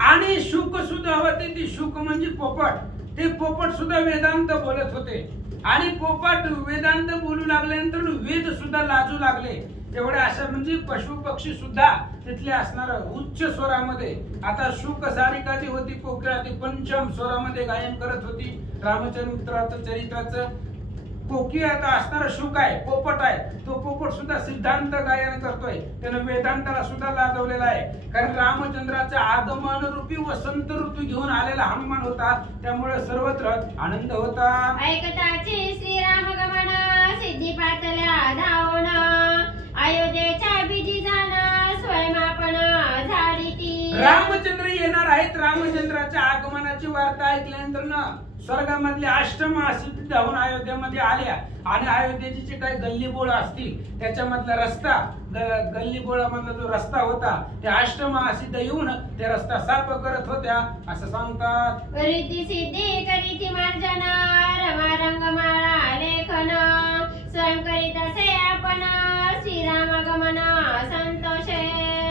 आणि शुक सुद्धा होते, ती शुक म्हणजे पोपट. ते पोपट सुद्धा वेदांत बोलत होते. आणि पोपट वेदांत बोलू लागल्यानंतर वेद सुद्धा लाजू लागले. तेवढे अशा म्हणजे पशु पक्षी सुद्धा तिथले असणार उच्च स्वरामध्ये. आता शुक सारिका जी होती कोकिळा, ती पंचम स्वरामध्ये गायन करत होती रामचंद्राचं चरित्राचं. कोकिळा आता असणारा शुक आहे, पोपट आहे, तो पोपट सुद्धा सिद्धांत गायन करतोय. त्यानं वेदांताला सुद्धा लाजवलेला आहे. कारण रामचंद्राचा आगमन रूपी वसंत ऋतू घेऊन आलेला हनुमान होता, त्यामुळे सर्वत्र आनंद होता. ऐकताची श्रीराम गमन सिद्धी पातल्या धावण अयोध्येच्या बीजी जाण स्वयंमापन झाली ती. रामचंद्र येणार आहेत. रामचंद्राच्या आगमनाची वार्ता ऐकल्यानंतर ना स्वर्गामधल्या अष्टमा सिद्धी धावून अयोध्येमध्ये आल्या. आणि अयोध्येची जी काही गल्लीबोळ असतील त्याच्यामधला रस्ता, गल्लीबोळामधला जो रस्ता होता त्या अष्टमा सिद्ध येऊन त्या रस्ता साफ करत होत्या असं सांगतात. रिद्धी सिद्धी करीती मार्जन रमा रंगमाळा लेखन स्वयं करीत असे आपण श्रीराम गमन संतोष.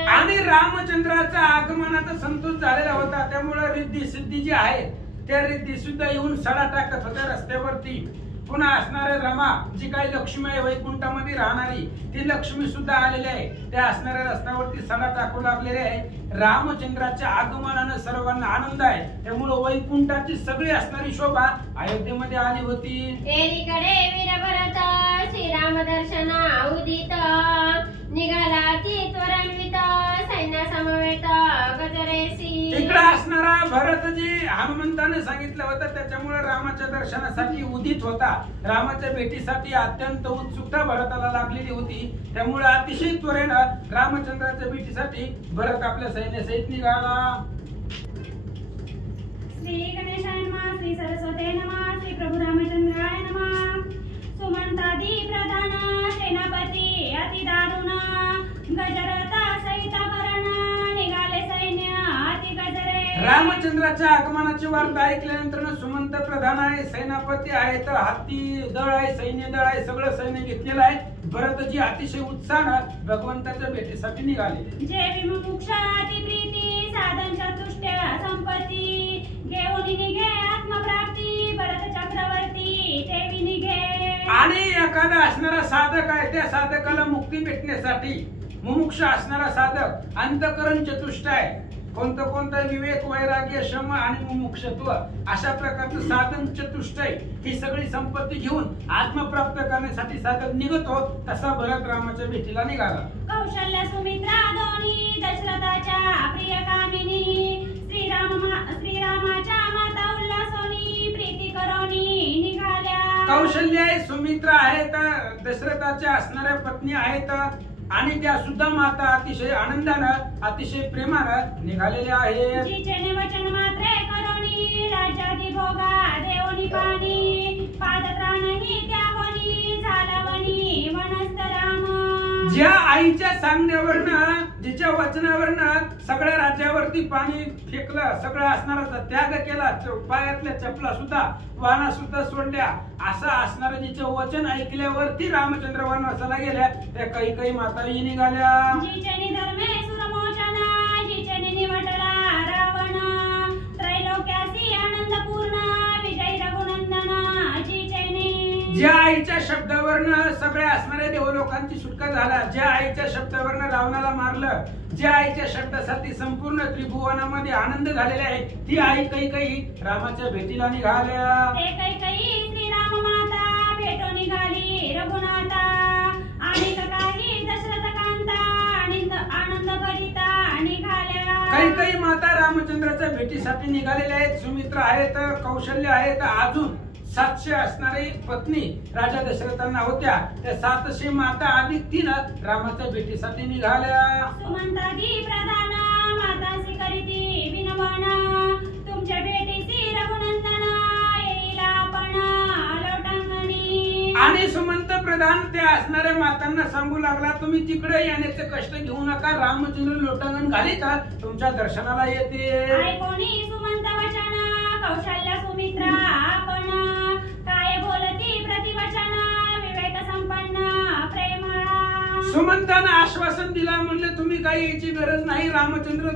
आणि रामचंद्राचा आगमनाचा संतोष झालेला होता, त्यामुळे रिद्धी सिद्धी जी आहे त्या रिद्धी सुद्धा येऊन सडा टाकत होत्या रस्त्यावरती. पुन्हा असणारे रमा जी काही लक्ष्मी आहे वैकुंठामध्ये राहणारी, ती लक्ष्मी सुद्धा आलेली आहे. त्या असणाऱ्या रस्त्यावरती सडा टाकू लागलेले आहे. रामचंद्राच्या आगमनानं सर्वांना आनंद आहे, त्यामुळे वैकुंठाची सगळी असणारी शोभा अयोध्येमध्ये आली होती. एकीकडे वीर भरत श्रीराम दर्शना उदित निघाला ती त्वरान्वित सैन्य समवेत गजरेसी. इकडे असणारा भरत जी हनुमंताने सांगितलं होतं, त्याच्यामुळे रामाच्या दर्शनासाठी उदित होता. रामाच्या भेटीसाठी अत्यंत उत्सुकता भरताला लागलेली होती. त्यामुळे अतिशय त्वरेनं रामचंद्राच्या भेटीसाठी भरत आपल्या सैन्यासहित निघाला. श्री गणेशाय नमः, श्री सरस्वते नमः, श्री प्रभु रामचंद्राय नमः. सुमंतादी प्रधान सेनापती अति दारुण गजरता सहित भरण निघाले सैन्य अति गजरे. रामचंद्राच्या आगमनाची वार्ता ऐकल्यानंतर सुमंत प्रधान आहे, सेनापती आहेत, हत्ती दळ आहे, सैन्य दळ आहे, सगळं सैन्य घेतलेलं आहे. भरतजी अतिशय उत्साहानं भगवंताच्या भेटीसाठी निघाले. जे विमुक्षाती प्रीती साधन चतुष्टय संपत्ती घेऊन निघे आत्मप्राप्ती भरत चक्रवर्ती ठेवी निघे. आणि एखादा असणारा साधक आहे, त्या साधकाला मुक्ती भेटण्यासाठी मुमुक्ष असणारा साधक अंतःकरण चतुष्टय कोणतं विवेक वैराग्य शम आणि मुमुक्षत्व अशा प्रकारचं साधन चतुष्टय ही सगळी संपत्ती घेऊन आत्मप्राप्त करण्यासाठी साधक निघतो. तसा भरत रामाच्या भेटीला निघाला. कौशल्य सुमित्रा दोन्ही दशरथाच्या प्रिय कामिनी श्रीरामाच्या माता उल्हासोनी प्रीती करोनी निघाल्या. कौशल्य आहे, सुमित्रा आहेत, दशरथाच्या असणाऱ्या पत्नी आहेत आणि त्या सुद्धा माता अतिशय आनंदानं अतिशय प्रेमानं निघालेल्या आहेत. जिचे वचन मात्रे करोनी राज्यादी भोगा देवनी पाणी पादत्राणही त्यागोनी झालावणी वनस्तराम. ज्या आईच्या सांगण्यावरनं जिच्या वचनावरनं सगळ्या राज्यावरती पाणी फेकलं, सगळं असणारा त्याग केला, पायातल्या चपला सुद्धा वाना सुद्धा सोडल्या, असं असणारं जिचं वचन ऐकल्यावरती रामचंद्र वनवासाला गेल्या. त्या काही माताही निघाल्या. जिचे धर्मे सुरमोचना जिचे निवटला रावण त्रैलोक्यासी आनंदपूर्ण विजय रघुनंदन जिचे. ज्या आईच्या शब्दावरनं सगळ्या असणाऱ्या देवलोकांची सुटका झाला, ज्या आईच्या शब्दावरनं रावणाला मारलं, ज्या आईच्या शब्दासाठी संपूर्ण त्रिभुवनामध्ये आनंद झालेला आहे, ती आई काही रामाच्या भेटीला निघाल्या. काही श्रीराम माता भेटो निघाली रघुनाथा आणि काही दशरथ कांता आनंद करिता निघाल्या. काही माता रामचंद्राच्या भेटीसाठी निघालेल्या आहेत. सुमित्रा आहेत, कौशल्य आहेत, अजून 700 असणारी पत्नी राजा दशरथांना होत्या. त्या 700 माता अधिक 3 रामाच्या भेटीसाठी निघाल्या. सुमंतादी प्रधान मातासी करीती विनवण तुमच्या भेटीसी रघुनंदन येईल आपण लोटांगणी. आणि सुमंत प्रधान त्या असणाऱ्या मातांना सांगू लागला, तुम्ही तिकडे येण्याचे कष्ट घेऊ नका, रामचंद्र लोटांगण घालीत तुमच्या दर्शनाला येते. ऐकोनी सुमंत वचन कौशल्य सुमित्रा आपण काय बोलती प्रतिवचन विवेक संपन्न प्रेमळा. सुमंतानं आश्वासन दिला, म्हणले तुम्ही काही याची गरज नाही, रामचंद्र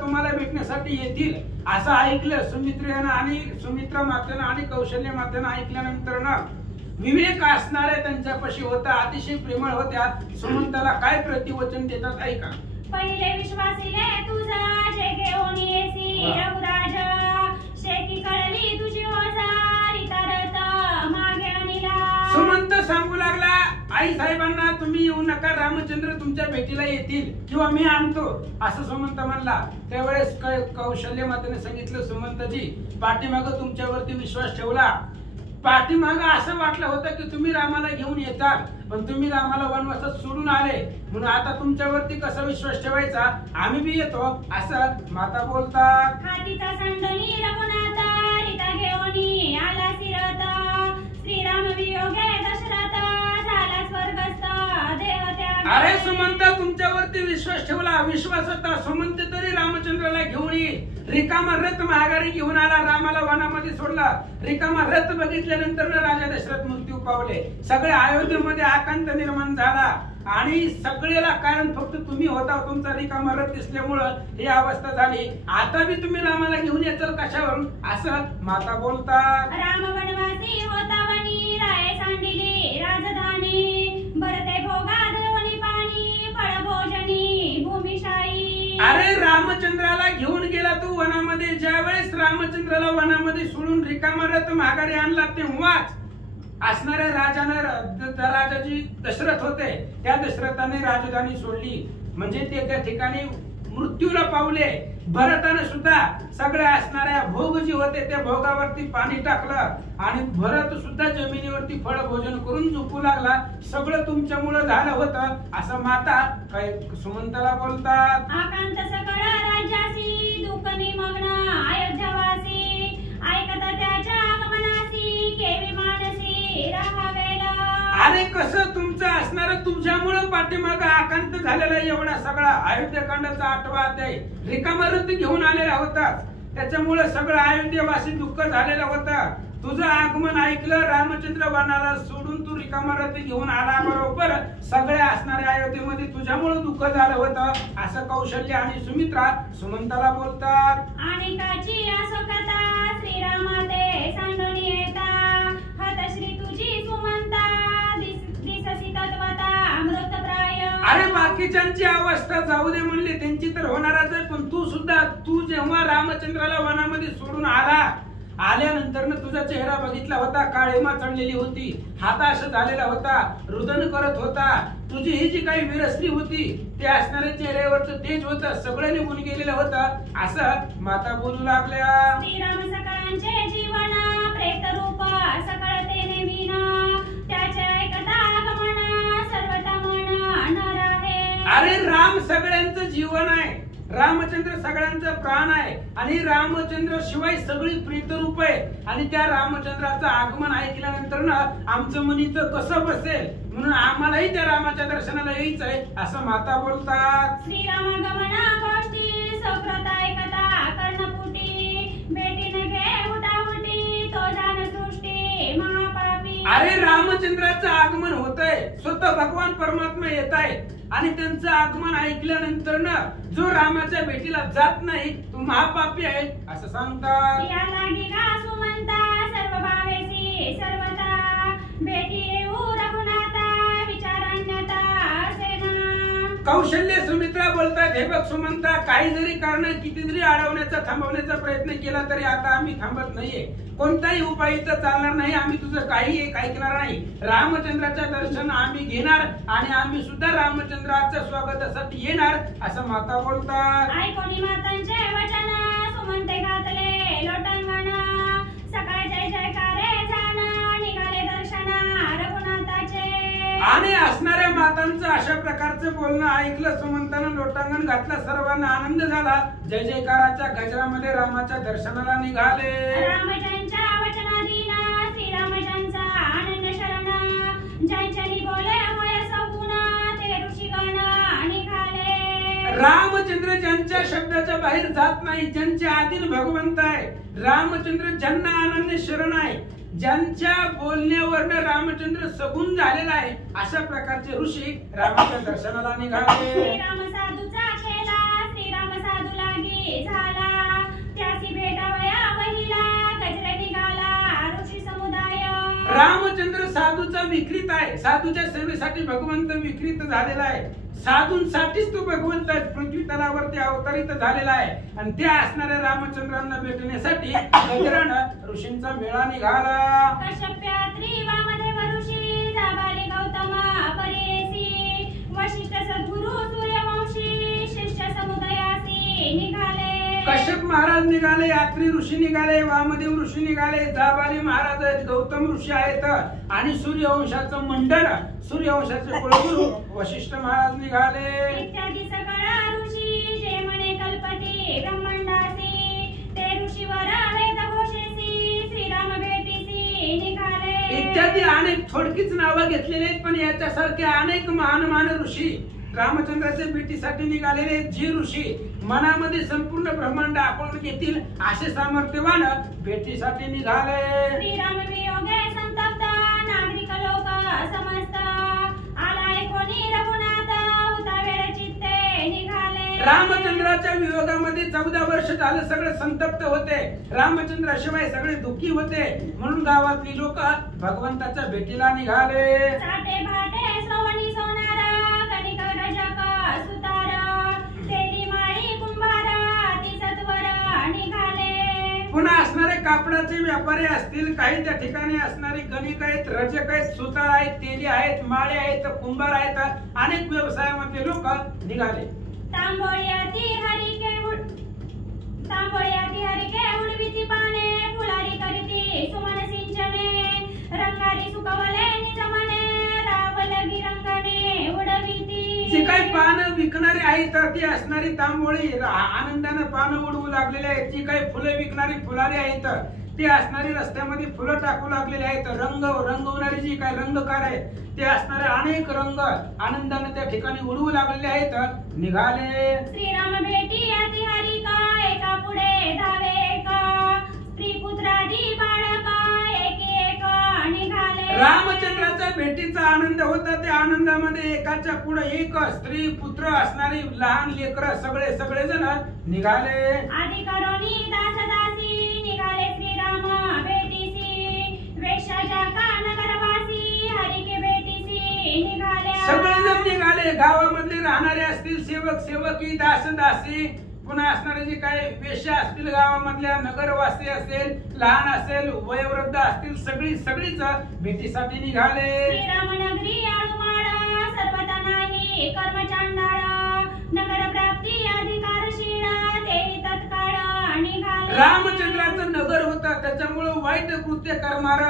तुम्हाला भेटण्यासाठी येतील असं ऐकलं. सुमित्रेनं आणि सुमित्रा मातेनं आणि कौशल्य मातेनं ऐकल्यानंतर ना विवेक असणाऱ्या त्यांच्यापाशी होता, अतिशय प्रेमळ होत्या. सुमंताला काय प्रतिवचन देतात ऐका. पहिले विश्वासिले तुझा जे घेऊन येसी रघुराज शेकी कळली तुझी ओसारी तरत मागे आणिला. सुमंत सांगू लागला, आई साहेबांना तुम्ही येऊ नका, रामचंद्र तुमच्या भेटीला येतील किंवा मी आणतो असं सुमंत म्हणला. त्यावेळेस कौशल्य मातेने सांगितलं, सुमंतजी पाठीमागं तुमच्यावरती विश्वास ठेवला, पाठीमागं असं वाटलं होतं की तुम्ही रामाला घेऊन येतात, पण तुम्ही रामाला वनवासात सोडून आले, म्हणून आता तुमच्यावरती कसा विश्वास ठेवायचा, आम्ही बी येतो असं माता बोलतात. हातीचा संडणी रघुनाथ रिता घेऊन आला सिरत श्रीराम वियोगे दशरथ झाला स्वर्गस्थ देह त्याग. अरे सुमंत तुमच्यावरती विश्वास ठेवला, विश्वास होता, सुमंत तरी रामचंद्राला घेऊन येईल. रिकामा रथ महागारी घेऊन आला, रामाला वनामध्ये सोडला. रिकामा रथ बघितल्यानंतर राजा दशरथ मृत्यू पावले. सगळ्या अयोध्येमध्ये आकांत निर्माण झाला आणि सगळ्याला कारण फक्त तुम्ही होता, तुमचा रिकामा रथ दिसल्यामुळं ही अवस्था झाली. आता बी तुम्ही रामाला घेऊन येताल कशावरून असं माता बोलतात. राम वनवासी होता वनी राय सांडिली राजधानी भरते भोगा देवनी पाणी फळ भोजनी भूमिशाही. अरे रामचंद्राला घेऊन गेला तू वनामध्ये, ज्यावेळेस रामचंद्राला वनामध्ये सोडून रिकामा रथ माघारी आणला तेव्हाच असणाऱ्या राजाची दशरथ होते, त्या दशरथाने राजधानी सोडली, म्हणजे ते त्या ठिकाणी मृत्यूला पावले. भरताने सुद्धा सगळ्या असणाऱ्या भोग जे होते त्या भोगावरती पाणी टाकलं आणि भरत सुद्धा जमिनीवरती फळ भोजन करून झोपू लागला. सगळं तुमच्यामुळे झालं होतं असं माता काय सुमंताला बोलतात. आकांत सकळ राज्यासी दुःख निमग्न अयोध्यावासी ऐकता त्याच्या आगमनासी केवी मानसी राहावेला. अरे कसं तुमचं असणारं तुमच्यामुळे पाठीमाग आकांत झालेला एवढा सगळा अयोध्याकांडाचा 8वा अध्याय रिकामा रथ घेऊन आलेला होता. त्याच्यामुळे सगळं अयोध्येवासी दुःख झालेलं होतं. तुझं आगमन ऐकलं, रामचंद्र वनाला सोडून तू रिकामा रथ घेऊन आला बरोबर सगळ्या असणाऱ्या अयोध्येमध्ये तुझ्यामुळे दुःख झालं होतं असं कौशल्य आणि सुमित्रा सुमंताला बोलतात. आणि काची असो कथा श्रीरामाते सांडणी येता हतश्री तुझी सुमंता दिससी तत्वता अमृतप्राय. अरे बाकीच्यांची अवस्था जाऊ दे म्हणले, त्यांची तर होणारच आहे, पण तू जेव्हा रामचंद्राला वनामध्ये सोडून आल्यानंतर तुझा चेहरा बघितला होता, काळीमा चढलेली होती, हाताश झालेला होता, रुदन करत होता, तुझी ही जी काही विरस्त्री होती ते असणाऱ्या चेहऱ्यावरचं तेज होतं सगळं निघून गेलेलं होतं असं माता बोलू लागल्या. श्रीराम सकळांचे जीवन प्रेत रूप सकळतेने विन त्याचे ऐकता आगमन सर्वता मन नर आहे. अरे राम सगळ्यांचं जीवन आहे, रामचंद्र सगळ्यांचं प्राण आहे आणि रामचंद्र शिवाय सगळी प्रीतरूप आहे आणि त्या रामचंद्राचं आगमन ऐकल्यानंतर ना आमचं मन इथं कसं बसेल म्हणून आम्हालाही त्या रामाच्या दर्शनाला यायचंय असं माता बोलतात. श्रीरामागमना गोष्टी सकृत ऐकता कर्णपुटी भेटीन घे उठाउटी तो जाण सृष्टी महापापी. अरे रामचंद्राचं आगमन होतंय, स्वतः भगवान परमात्मा येत आहेत आणि त्यांचं आगमन ऐकल्यानंतर ना जो रामाच्या भेटीला जात नाही तो महापापी आहे असं सांगतात. या लागी का सुमंता सर्व भावेसी सर्वता भेटी येऊ रघुनाथा विचारान्यता सेना. कौशल्य सुमित्रा बोलतात, हे बघ सुमंता, काही जरी कारण किती जरी अडवण्याचा थांबवण्याचा प्रयत्न केला तरी आता आम्ही थांबत नाहीये, कोणताही उपाय इथं चालणार नाही, आम्ही तुझं काही एक ऐकणार नाही, रामचंद्राचं दर्शन आम्ही घेणार आणि आम्ही सुद्धा रामचंद्राच्या स्वागतासाठी येणार असं माता बोलतात. ऐकोनी मातांचे वचन सुमंते घातले लोटांगण सकाळ जय जयकारे जाण निघाले दर्शन रघुनाथाचे. आणि असणाऱ्या मातांचं अशा प्रकारचं बोलणं ऐकलं सुमंतानं लोटांगण घातलं, सर्वांना आनंद झाला, जय जयकाराच्या गजरामध्ये रामाच्या दर्शनाला निघाले. रामजनच्या वचनाधीन श्रीरामजनचा आनंद शरण जयचनी बोले होय सगुण ते ऋषीगण निघाले. रामचंद्र ज्यांच्या शब्दाच्या बाहेर जात नाही, ज्यांच्या आधीन भगवंत आहे, रामचंद्र ज्यांना आनंद शरण आहे, ज्यांच्या बोलण्यावरनं रामचंद्र सगुण झालेला आहे अशा प्रकारचे ऋषी रामाच्या दर्शनाला निघाले. श्रीराम साधूचा खेला श्रीराम साधू लागी झाला त्यासी भेटावया वहिला गजरे निघाला ऋषी समुदाय. रामचंद्र साधूचा विकृत आहे, साधूच्या सेवेसाठी भगवंत विकृत झालेला आहे, साधूंसाठीच तो भगवंत पृथ्वी तलावरती अवतरित झालेला आहे आणि त्या असणाऱ्या रामचंद्रांना भेटण्यासाठी गजरानं ऋषींचा मेळा निघाला. कश्यप्यात्री वामदेव ऋषी जाबाली गौतम परेसी वशिष्ठ सद्गुरु सूर्यवंशी शिष्य समुदायासी निघाले. कश्यप महाराज निघाले, यात्री ऋषी निघाले, वामदेव ऋषी निघाले, जाबाली महाराज आहेत, गौतम ऋषी आहेत आणि सूर्यवंशाचं मंडळ सूर्यवंशाचे कुलगुरू वशिष्ठ महाराज निघाले. इत्यादी सगळा ऋषी जे म्हणे कल्पती ब्रह्मांडासी ते ऋषीवर वेद घोषेसी श्रीराम भेटीसी निघाले. इत्यादी अनेक थोडकीच नावं घेतलेली आहेत, पण याच्यासारखे अनेक महान ऋषी रामचंद्राच्या भेटीसाठी निघालेले जे ऋषी मनामध्ये संपूर्ण ब्रह्मांड आपण घेतील असे सामर्थ्यवान भेटीसाठी निघाले. श्रीराम वियोगे संतप्त नागरिक लोक समस्त आलाय कोणी रघुनाथ होता वेळ चित्ते निघाले. रामचंद्राच्या वियोगामध्ये 14 वर्ष झालं सगळे संतप्त होते, रामचंद्राशिवाय सगळे दुःखी होते, म्हणून गावातली लोक भगवंताच्या भेटीला निघाले. साठे भाटे श्रवणी सोनार कणिक रजक सुतार तेली माळी कुंभार ती सत्वर निघाले. पुन्हा असणारे कापडाचे व्यापारी असतील, काही त्या ठिकाणी असणारे गणिक आहेत, रजक आहेत, सुतार आहेत, तेली आहेत, माळे आहेत, कुंभार आहेत, अनेक व्यवसायामध्ये लोक निघाले. तांबोळ्याती हरिके उडविती पाने फुलारी करीती सुमन सिंचने रंगारी सुकवले निजमने रावलगी रंगणे उडविती. जे काही पानं विकणारे आहेत ती असणारी तांबोळी आनंदाने पानं उडवू लागलेले आहेत, जी काही फुले विकणारी फुलारी आहेत ते असणारी रस्त्यामध्ये फुलं टाकू लागलेले आहेत, रंगवणारी जी काही रंगकार आहेत ते असणारे अनेक रंग आनंदाने त्या ठिकाणी उडवू लागलेले आहेत, निघाले. श्रीराम भेटी अति हरिका एका पुढे धावे आनंद होता त्या आनंदामध्ये एकाच्या पुढे एक स्त्री पुत्र असणारी लहान लेकरं सगळेजण निघाले. आधी करोनी दासदासी निघाले श्रीराम भेटीसी, वेशाच्या नगरवासी हरिके भेटीसी निघाल्या. सगळेजण निघाले. गावामधले राहणारे असतील सेवक सेवकी दासदासी, पुन्हा असणारे जे काही वेश्या असतील गावामधल्या, नगरवासी असेल, लहान असेल, वयोवृद्ध असतील, सगळीच भेटीसाठी निघाले. श्रीराम नगरी आळुमाळ सर्वता नाही कर्मचांडाळ, नगर प्राप्ती अधिकारशीळ तेही तत्काळ निघाले. रामचंद्राचं नगर होतं त्याच्यामुळे वाईट कृत्य करणार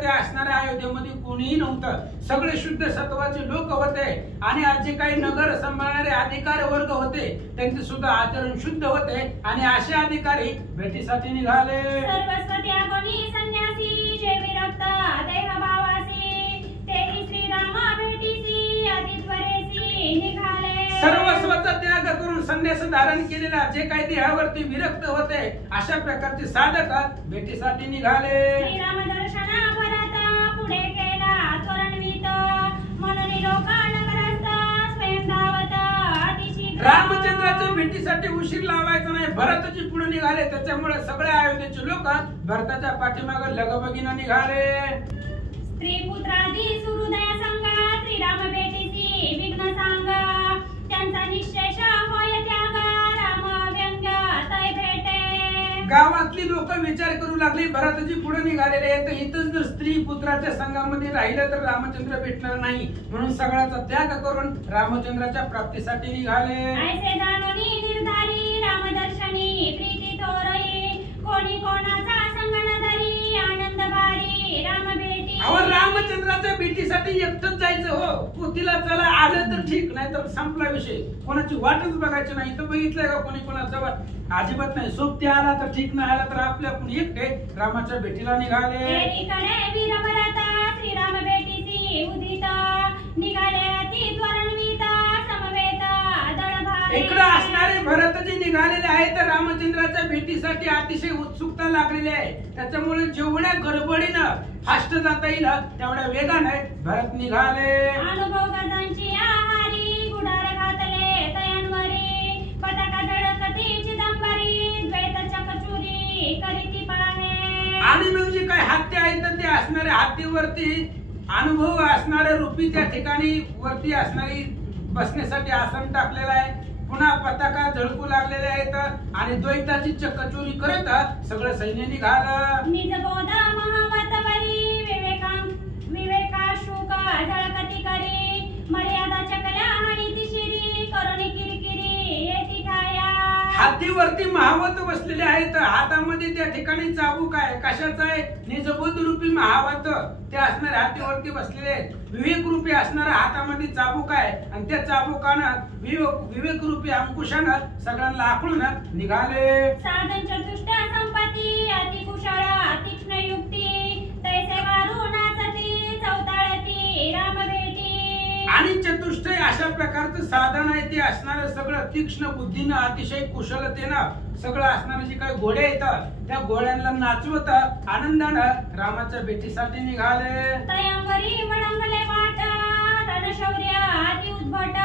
त्या असणाऱ्या अयोध्येमध्ये कोणीही नव्हतं. सगळे शुद्ध सत्वाचे लोक होते आणि आज जे काही नगर सांभाळणारे अधिकारी वर्ग होते त्यांचे सुद्धा आचरण शुद्ध होते आणि असे अधिकारी भेटीसाठी निघाले. सर्वस्व त्यागोनी संन्यासी जे विरक्त देह भावासी, तेही श्रीराम भेटीसी अतित्वरेसी निघाले. सर्वस्वाचा त्याग करून संन्यास धारण केलेला जे काही देहावरती विरक्त होते अशा प्रकारचे साधक भेटीसाठी निघाले. श्रीराम दर्शना भरत पुढे केला त्वरणवीत, म्हणून लोक नगरस्थ स्वयं धावत अतिशीघ्र. रामचंद्राच्या भेटीसाठी उशीर लावायचा नाही. भरतजी पुढे निघाले त्याच्यामुळे सगळे अयोध्येचे लोक भरताच्या पाठीमागे लगबगीने निघाले. स्त्री पुत्रादी सुहृदय संगा श्रीराम भेटीसी विघ्न सांगा, त्यांचा निश्चेष होय त्याग राम व्यंग तै भेटे. गावातली लोक विचार करू लागली भरतजी पुढे निघालेले आहेत, इथंच जर स्त्री पुत्राच्या संघामध्ये राहिलं तर रामचंद्र भेटणार नाही, म्हणून सगळ्याचा त्याग करून रामचंद्राच्या प्राप्तीसाठी निघाले. ऐसे जाणोनी निर्धारी रामदर्शनी प्रीती थोरई, कोणी कोणाचा संग न धरी आनंद भारी राम भेटी. अहो रामचंद्राच्या भेटीसाठी एकटंच जायचं हो. पोतीला चला आलं तर ठीक, नाही तर संपला विषय. कोणाची वाटच बघायची नाही. तर बघितलंय का कोणी कोणाचा वाट? अजिबात नाही. सोबती आला तर ठीक, नाही आला तर आपल्या आपण एकटे रामाच्या भेटीला निघाले. एकीकडे वीर भरत श्रीराम भेटीसी उदित, निघाले अति त्वरणवीत समवेत दळ भारी. इकडे असणारे भरतजी निघालेले आहेत तर रामचंद्राच्या भेटीसाठी अतिशय उत्सुकता लागलेली आहे. त्याच्यामुळे जेवढ्या गडबडीनं फास्ट जाता येईल तेवढ्या वेगाने भरत निघाले. अनुभव गजांची आहारी गुडार घातले तयांवरी, पताका झळकती चिदंबरी द्वैत चकचुरी करीती पाहे. आणि मग जे काही हत्ती आहेत ते असणाऱ्या हत्तीवरती अनुभव असणारे रूपी त्या ठिकाणी वरती असणारी बसण्यासाठी आसन टाकलेलं आहे. पुन्हा पताका झळकू लागलेले आहेत आणि द्वैताची चकचुरी करत सगळं सैन्य निघालं. निज बोध महावतवरी विवेकाशुक झळकती करी, मर्यादा चकल्या आणि तिशिरी करुणी किरकिरी येती ठाया. हातीवरती महावत बसलेले आहेत. हातामध्ये त्या ठिकाणी चाबूक आहे. कशाचा आहे? निजबोध रूपी महावत ते असणारे हातीवरती बसलेले आहेत. विवेक रूपी असणारा हातामध्ये चाबूक आहे आणि त्या चाबुकानं विवेक रूपी अंकुशानं सगळ्यांना आखळून निघाले. साधन चतुष्ट संपत्ती अति कुशळ तीक्ष्ण युक्ती, तैसे वारू नाचती चौताळती राम भेटी. आणि चतुष्टय अशा प्रकारचं साधन आहे ते असणारं सगळं तीक्ष्ण बुद्धीनं अतिशय कुशलतेनं सगळं असणारे जे काही घोडे येतात त्या घोड्यांना नाचवत आनंदानं रामाच्या भेटीसाठी निघाले. तयांवरी वळंगले वाट रणशौर्य आदि उद्भट,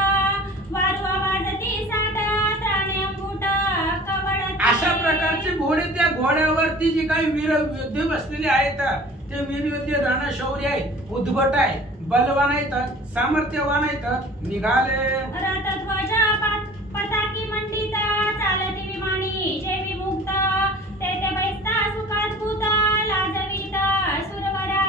वारू वाजती साठ त्राणे अंबुट कवडती. अशा प्रकारचे घोडे त्या घोड्यावरती जे काही वीर योद्धे बसलेले आहेत ते वीर योद्धे रणशौर्य आहेत, उद्भट आहे, बलवान आहेत, सामर्थ्यवान आहेत निघाले. रथध्वज पताकी मंडित चालती विमानी जे विमुक्त, तेथे बैसता सुखाद्भुत लाजवीत सुरवरा.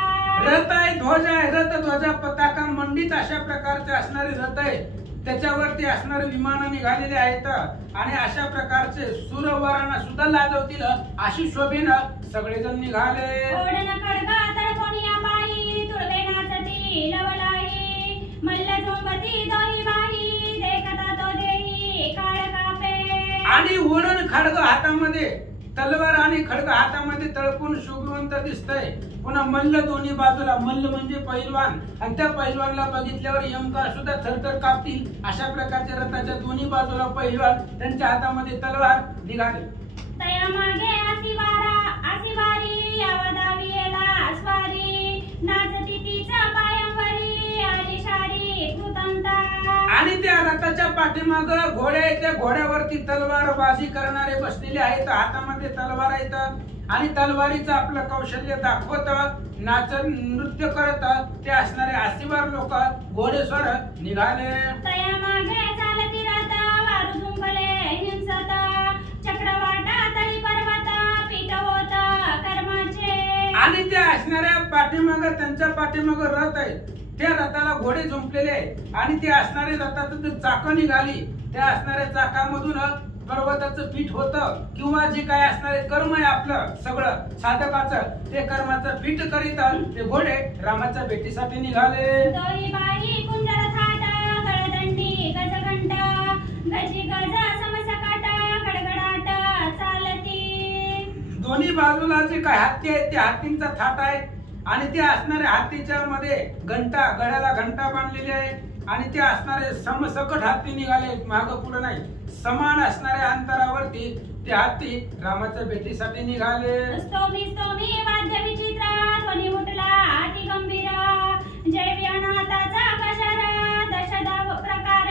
रथ आहे, ध्वज आहे, रथ ध्वजा पताका मंडित अशा प्रकारचे असणारे रथ आहे. त्याच्यावरती असणारे विमान निघालेले आहेत आणि अशा प्रकारचे सुरवरांना सुद्धा लाजवतील अशी शोभेनं सगळेजण निघाले. ओढण खडगा तळकोनिया बाई तुळवे नाचती लवलाई, मल्ल झोंबती दोही बाई देखता तो देही काळ कापे. आणि ओढण खडग हातामध्ये, तलवार आणि खडग हातामध्ये तळपून शोभवंत दिसतंय. पुन्हा मल्ल दोन्ही बाजूला, मल्ल म्हणजे पैलवान आणि त्या पैलवानला बघितल्यावर यमकार सुद्धा थरथर कापतील अशा प्रकारच्या रथाच्या दोन्ही बाजूला पैलवान, त्यांच्या हातामध्ये तलवार निघाले. तया मागे आसिवारी यावदावी येला स्वारी, नाचती तिचा पायांवरी आणि त्या रथाच्या पाठीमाग घोडे आहेत, त्या घोड्यावरती तलवार बाजी करणारे बसलेले आहेत, हातामध्ये तलवार आहेत आणि तलवारीचं आपलं कौशल्य दाखवत नाचत नृत्य करत ते असणारे आस्तीवार लोक घोडेस्वार निघाले. तया मागे चालती रथ वारू झुंबले हिंसत चक्रवाटा तळी पर्वत पीठ होत कर्माचे. आणि त्या असणाऱ्या पाठीमाग त्यांच्या पाठीमाग रथ आहे, त्या रथाला घोडे झुंपलेले आहे आणि ते असणारे रथाचं जे चाकं निघाली त्या असणाऱ्या चाकामधून पर्वताचं पीठ होतं किंवा जे काय असणारे कर्म आहे आपलं सगळं साधकाचं ते कर्माचं पीठ करीत ते घोडे रामाच्या भेटीसाठी निघाले. दोही बाई कुंजर थाट गळदंडी गजघंट गजी गज समसकाट गडगडाट चालती. दोन्ही बाजूला जे काय हत्ती आहेत त्या हत्तींचा थाट आहे आणि ते असणाऱ्या हत्तीच्या मध्ये घंटा गळ्याला घंटा बांधलेली आहे आणि ते असणारे समसकट हत्ती निघाले, माग पुढे नाही, समान असणाऱ्या अंतरावरती ते हत्ती रामाच्या भेटीसाठी निघाले. स्तोमी स्तोमी वाद्य विचित्र ध्वनी उठला अति गंभीर जय व्यनाथाचा कशर दशदा प्रकार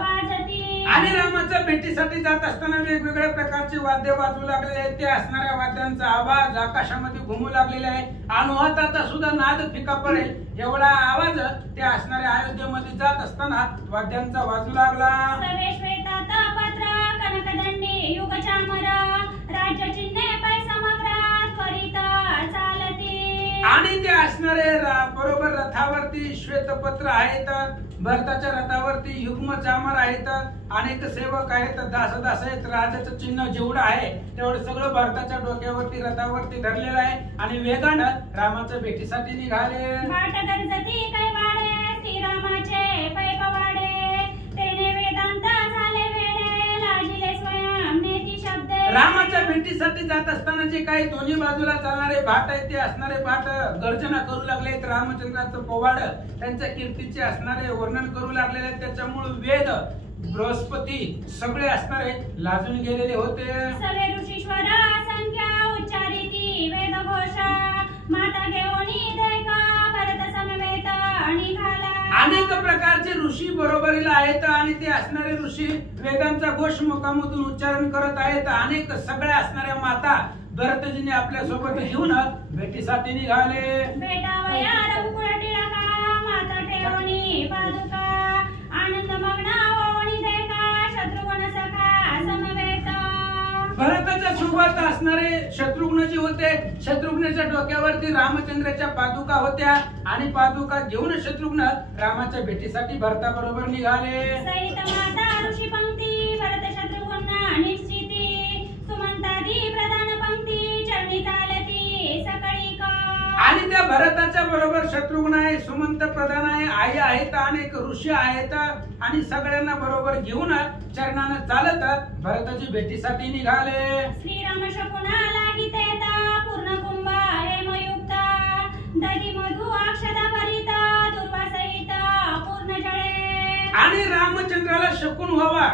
वाजती. आणि रामाच्या भेटीसाठी जात असताना वेगवेगळ्या प्रकारचे वाद्य वाजू लागलेले आहेत, ते असणाऱ्या वाद्यांचा आवाज आकाशामध्ये घुमू लागलेला आहे. अनुहाताचा सुद्धा नाद फिका पडेल एवढा आवाज ते असणाऱ्या अयोध्येमध्ये जात असताना वाद्यांचा वाजू लागला. सवे श्वेतात पत्र कनकदंडी युग चामर राज्य चिन्हे पै समग्र त्वरित चालती. आणि ते असणारे बरोबर रथावरती श्वेतपत्र आहेत, भरताच्या रथावरती युग्म चामर आहेत, अनेक सेवक आहेत, दासदास आहेत, राजाचं चिन्ह जेवढं आहे तेवढं सगळं भरताच्या डोक्यावरती रथावरती धरलेलं आहे आणि वेगानं रामाच्या भेटीसाठी निघाले. वाट गरजती कैवाडे श्रीरामाचे पै पवाडे तेने वेदांत झाले वेडे लाजिले स्वयं नेती शब्द. रामाच्या भेटीसाठी जात असताना जे काही दोन्ही बाजूला चालणारे भाट आहेत ते असणारे भाट गर्जना करू लागले आहेत, रामचंद्राचं पोवाड त्यांच्या कीर्तीचे असणारे वर्णन करू लागलेले आहेत. त्याच्यामुळे वेद बृहस्पती सगळे असणारे लाजून गेलेले होते. सवे ऋषीश्वर असंख्य उच्चारिती वेद घोष माता घेऊनी देख भरत समवेत निघाला. अनेक प्रकारचे ऋषी बरोबरीला आहेत आणि ते असणारे ऋषी वेदांचा घोष मुखामधून उच्चारण करत आहेत. अनेक सगळ्या असणाऱ्या माता भरतजीने आपल्या सोबत घेऊन भेटीसाठी निघाले. भेटावया रघुकुळ टिळका माता ठेवणी पादुका आनंद मग्न ओणी देखा शत्रुघ्न सखा समवेत. भरताच्या सोबत असणारे शत्रुघ्न जे होते, शत्रुघ्नाच्या डोक्यावरती रामचंद्राच्या पादुका होत्या आणि पादुका घेऊन शत्रुघ्न रामाच्या भेटीसाठी भरता बरोबर निघाले. सहित माता ऋषी पंक्ती भरत शत्रुघ्न निश्चिती सुमंतादी प्रधान पंक्ती चरणी चालती सकळी का. आणि त्या भरताच्या बरोबर शत्रुघ्न आहे, सुमंत प्रधान आहे, आई आहेत, अनेक ऋषी आहेत आणि सगळ्यांना बरोबर घेऊन चरणानं चालत भरताची भेटीसाठी निघाले. श्रीराम शकुना लागिते पूर्ण कुंभ हेमयुक्त दधी मधु अक्षता भरित दुर्वासहित पूर्ण जळे. आणि रामचंद्राला शकून व्हावा,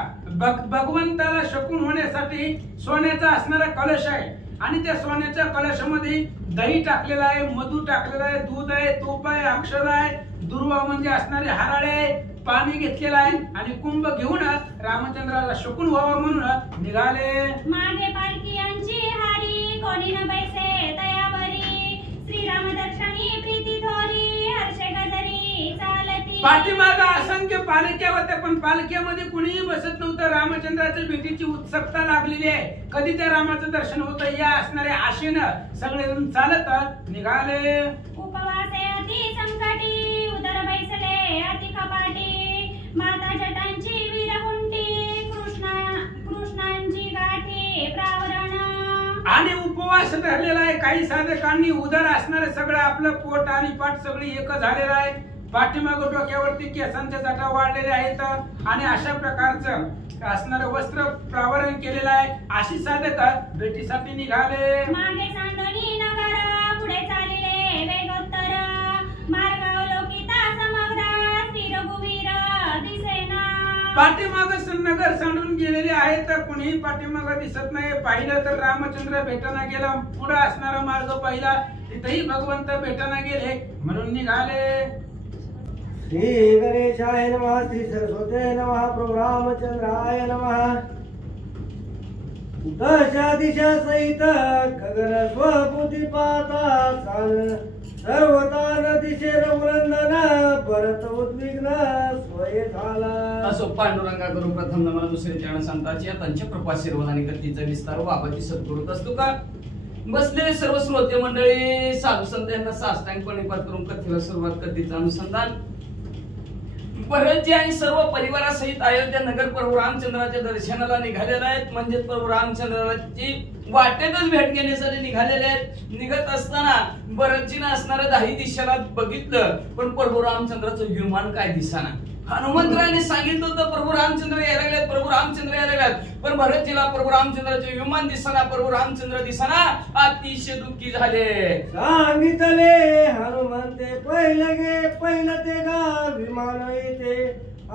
भगवंताला शकून होण्यासाठी सोन्याचा असणारा कलश आहे आणि त्या सोन्याच्या कलशामध्ये दही टाकलेला आहे, मधु टाकलेला आहे, दूध आहे, तूप आहे, अक्षर आहे, दुर्वा म्हणजे असणारे हराळे आहे, पाणी घेतलेलं आहे आणि कुंभ घेऊन रामचंद्राला शकून व्हावा म्हणून निघाले. मागे पालखी यांची हारी कोणी न बैसे तयावरी श्रीराम दर्शनी प्रीती थोरी हर्षे गजरी चालती. पाठीमागं असंख्य पालख्या होत्या पण पालख्यामध्ये कुणीही बसत नव्हतं. रामचंद्राच्या भेटीची उत्सुकता लागलेली आहे, कधी त्या रामाचं दर्शन होतं या असणाऱ्या आशेनं सगळेजण चालत निघाले. उपवासे अति संकटी उदर बैसले अति कपाटी माता जटांची वीरकुंटी कृष्णांची गाठी प्रावरण. आणि उपवास धरलेला आहे, काही साधकांनी उदर असणारे सगळं आपलं पोट आणि पाठ सगळी एक झालेलं आहे. पाठीमाग डोक्यावरती केसांच्या जटा वाढलेल्या आहेत आणि अशा प्रकारचं असणारं वस्त्र प्रावरण केलेलं आहे. अशी साधक भेटीसाठी निघाले. मागे सांडोनी नगर पुढे चालले वेगोत्तर मार्गाव लोकिता समग्र स्थिर गुवीर दिसेना. पाठीमाग नगर सांडून गेलेले आहेत, कुणीही पाठीमाग दिसत नाही. पाहिलं तर रामचंद्र भेटाना गेला, पुढे असणारा मार्ग पाहिला तिथेही भगवंत भेटाना गेले म्हणून निघाले. श्री गणेशाय नमः, श्री सरस्वती नमः, प्रभु रामचंद्राय नमः। दशा दिशा सहित गगन स्वबुद्धिपाता सान सर्वतान दिशेर वंदन भरत उद्विग्न स्वय झाला। असो पांडुरंगा गुरु प्रथम नमन दुसरे चरण संतांची त्यांच्या कृपा शिरवणाने कथेचा विस्तार बाबाची सद्गुरुत असतो का। बसलेले सर्व श्रोते मंडळी साधू संत यांना साष्टांगपणे पाठ करून कथेला सुरुवात कथेचं अनुसंधान। भरतजी आणि सर्व परिवारासहित अयोध्या नगर प्रभू रामचंद्राच्या दर्शनाला निघालेले आहेत, म्हणजे प्रभू रामचंद्राची वाटेतच भेट घेण्यासाठी निघालेले आहेत। निघत असताना भरतजीने असणाऱ्या 10 दिशेला बघितलं, पण प्रभू रामचंद्राचं विमान काय दिसाना। हनुमंतराने सांगितलं होतं प्रभू रामचंद्र यायला लागलेत, प्रभू रामचंद्र यायला लागलेत, पण भरतजीला प्रभू रामचंद्राचे विमान दिसना, प्रभू रामचंद्र दिसना, अतिशय दुःखी झाले। सांगितले हनुमंते पहिलं ते गा विमान येते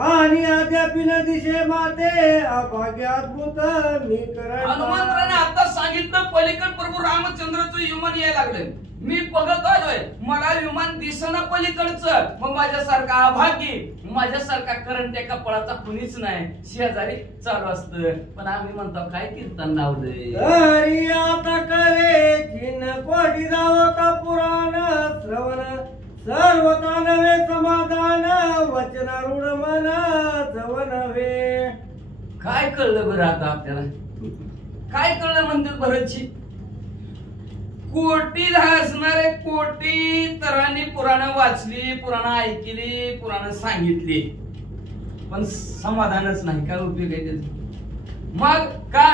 आणि अद्यापिन दिशे माते अभाग्याद्भुत मी करण। हनुमंतराने आता सांगितलं पलीकड प्रभू रामचंद्राचं विमान यायला लागले, मी बघत आलोय, मला विमान दिसना पलीकडचं। मग माझ्यासारखा अभागी, माझ्यासारखा करंट्या कपाळाचा कुणीच नाही, शेजारी चालू असतं, पण आम्ही म्हणतो काय कीर्तन लावलंय। तरी आता करे जिन कोटी जावता पुराण श्रवण सर्वता नवे समाधान वचनारूढ मन जव नव्हे। काय कळलं बरं आता आपल्याला, काय कळलं म्हणतात भरतजी। कोटी असणारे कोटी तरांनी पुराण वाचली, पुराण ऐकली, पुराण सांगितली, पण समाधानच नाही, काय उपयोग आहे त्याचा। मग का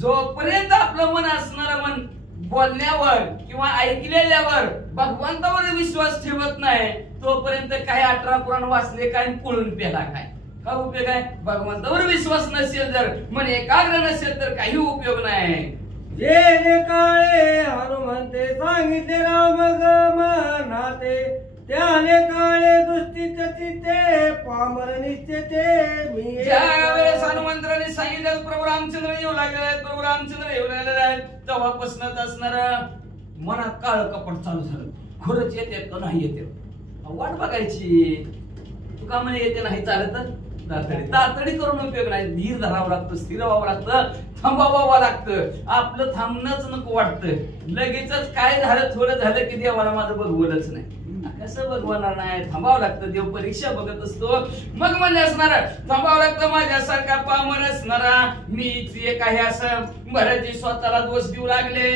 जोपर्यंत आपलं मन असणारं मन बोलण्यावर किंवा ऐकलेल्यावर भगवंतावर विश्वास ठेवत नाही, तोपर्यंत काही 18 पुराण वाचले काय पळून पेला काय उपयोग आहे। भगवंतावर विश्वास नसेल, जर मन एकाग्र नसेल तर काही उपयोग नाही। जे काळे हनुमंते सांगितले राम गमनाते त्याने काळे दुष्टित चित्ते पामर निश्चिते मी। ज्या वेळेस हनुमंतराने सांगितलं प्रभू रामचंद्र येऊ लागले, प्रभू रामचंद्र येऊ लागलेले आहेत, तेव्हापासूनच असणार मनात काळ कपट चालू झालं। खरंच येते का नाही येते वाट बघायची, तुका म्हणे येते नाही चालत तातडी करून उपयोग नाही, धीर धरावं लागतं, स्थिर व्हावं लागतं, थांबावं लागतं। आपलं थांबणंच नको वाटतं, लगेचच काय झालं थोडं झालं की देवाला माझं बघवलंच नाही, कसं बघवणार नाही, थांबावं लागतं। देव परीक्षा बघत असतो, मग म्हणजे असणार थांबावं लागतं। माझ्यासारखा पामर असणारा मीच एक आहे असं भरतजी स्वतःला दोष देऊ लागले।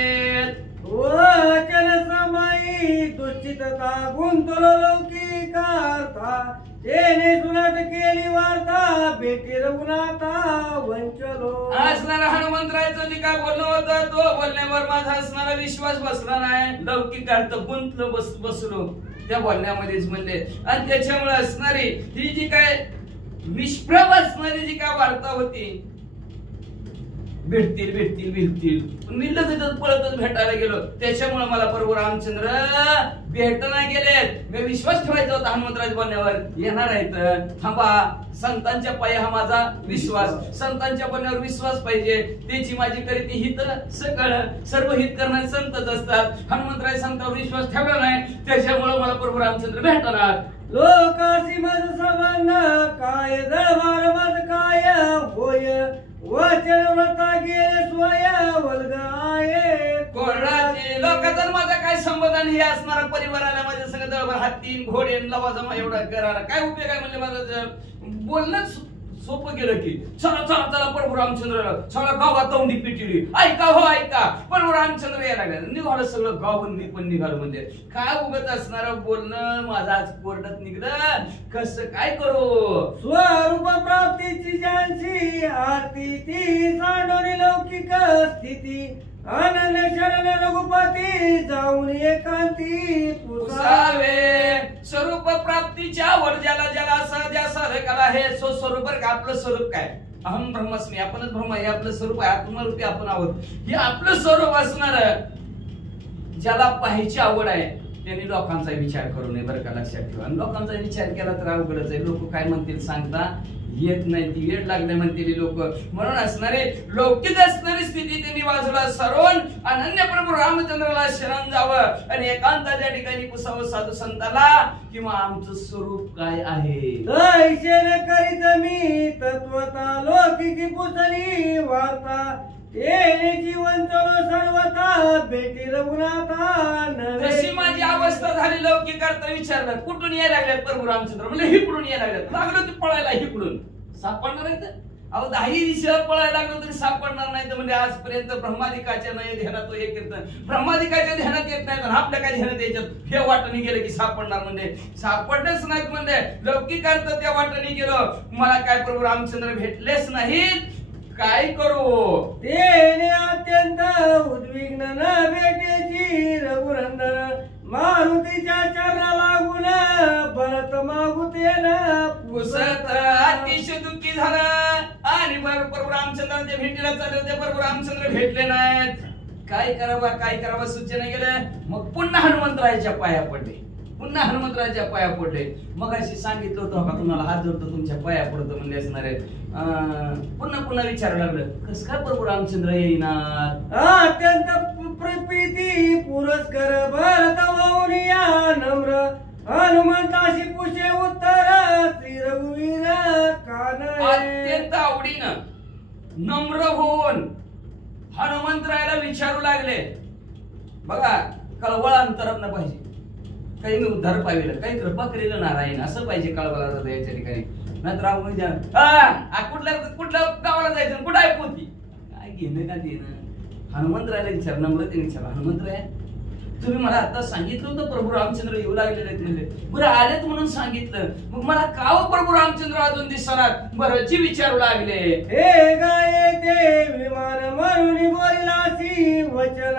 वचन समाई दुश्चितता गुंतलो लौकिकार्था तेने सुनाट केली वार्ता बेटी रघुनाथा वंचलो। असणारा हनुमंतरायचं जे काय बोलणं होतं तो बोलण्यावर माझा असणारा विश्वास बसला नाही, लौकिक अर्थ गुंतलो बसलो त्या बोलण्यामध्येच म्हणले, आणि त्याच्यामुळे असणारी ही जी काय निष्प्रभ असणारी जी काय वार्ता होती, भेटतील पण मी लगेचच पळतच भेटायला गेलो, त्याच्यामुळे मला प्रभू रामचंद्र भेटना गेलेत। मी विश्वास ठेवायचा होता हनुमंतराज बोलण्यावर, येणार आहेत, थांबा, संतांच्या पायी हा माझा विश्वास, संतांच्या बोलण्यावर विश्वास पाहिजे, त्याची माझी करीती हित सगळं सर्व हित करणारे संतच असतात। हनुमंतराज संतांवर विश्वास ठेवला नाही, त्याच्यामुळे मला प्रभू रामचंद्र भेटणार। लोकासी मज संबंध काय दरबार मज काय होय वचन व्रता गेले स्वय वल्ग आहे कोणाची लोकांचा माझा काय संबंध आणि हे असणारा परिवाराला माझ्या सगळं दळभर हत्ती घोडे लवाजमा एवढा करायला काय उपयोग आहे म्हणजे माझं बोलणंच सोपं गेलं की चला चला चला प्रभू रामचंद्र सगळं गावात तोंडी पिटिली, ऐका हो ऐका, प्रभू रामचंद्र यायला लागले, निघालं सगळं गाव पण निघालं, म्हणजे काय उगत असणार बोलणं माझं आज कोर्टात निघलं, कसं काय करू। स्वरूप प्राप्तीची ज्यांची आरती ती सांडोरी लौकिक स्थिती अनन्य शरण रघुपती जाऊन एकांती पुसावे। स्वरूप प्राप्तीच्या वर ज्याला ज्या साधकाला हे स्वरूप आपलं स्वरूप काय, अहम ब्रह्मस्मी, आपणच ब्रह्म, हे आपलं स्वरूप आहे, आत्मरूपी आपण आहोत, हे आपलं स्वरूप असणार। ज्याला पाहायची आवड आहे त्यांनी लोकांचा विचार करू नये, बरं का, लक्षात ठेवा। लोकांचा विचार केला तर अवघडच आहे, लोक काय म्हणतील सांगता येत नाही, ती वेळ लागले म्हणतील लोक, म्हणून असणारे लौकिक असणारी स्थिती त्यांनी एकी बाजूला सरून अनन्य प्रभू रामचंद्राला शरण जावं आणि एकांताच्या ठिकाणी पुसावं साधू संताला किंवा आमचं स्वरूप काय आहे. ऐशेने करीत मी तत्वता लौकिकी पुतली वार्ता येणे जीवन चलो सर्वता भेटी रघुनाथा जशी माझी अवस्था झाली लौकिक अर्थ विचारलं कुठून यायला लागल्यात प्रभू रामचंद्र म्हणजे हिकडून यायला लागल्यात लागलो की पळायला हिकडून सापडणार आहे. अहो 10 दिशा पळायला लागलो तरी सापडणार नाही तर म्हणजे आजपर्यंत ब्रह्मादिकाच्या नाही ध्यानात तो हे कीर्तन ब्रह्मादिकाच्या ध्यानात येत नाही तर आपल्या काय ध्यानात याच्यात हे वाटणी गेलं की सापडणार म्हणजे सापडच नाहीत म्हणजे लौकिक अर्थ त्या वाटणी गेलो मला काय प्रभू रामचंद्र भेटलेच नाहीत काय करू. तेने अत्यंत उद्विग्न न भेटेची रघुनंदन मारुतीच्या चरणा लागून भरत मागुतेन पुसत अतिशय दुःखी झालं आणि प्रभू रामचंद्राच्या भेटीला चालले होते प्रभू रामचंद्र भेटले नाहीत. काय करावं सूचना गेलं. मग पुन्हा हनुमंतरायाच्या पाया पडले पुन्हा हनुमंतरायाच्या पाया पडले. मग अशी सांगितलं होतं का तुम्हाला हात जोडतो तुमच्या पाया पडतो म्हणले असणार आहे. पुन्हा विचारावं लागलं कस काय प्रभू रामचंद्र येईनात. अत्यंत प्रीती पुरस्कर भरत वाहुनिया नम्र हनुमंताशी पुषे उत्तर श्री रघुवीर कान अत्यंत आवडीनं नम्र होऊन हनुमंतरायाला विचारू लागले. बघा कळवळ अंतरात पाहिजे काही मी उद्धार पाहिलं काही कृपा करेल नारायण असं पाहिजे कळवळा जातं याच्या ठिकाणी. नाहीतर कुठल्या गावाला जायचं कुठं आहे पोती काय घेणं का देणं. हनुमंतरायाला विचार नम्रतेने विचार हनुमंतराय तुम्ही मला आता सांगितलं होतं प्रभू रामचंद्र येऊ लागलेले आहेत म्हणजे बरं आलेत म्हणून सांगितलं मग मला का प्रभू रामचंद्र अजून दिसणार बरं जी विचारू लागले. हे गाये ते विमान म्हणून बोललासी वचन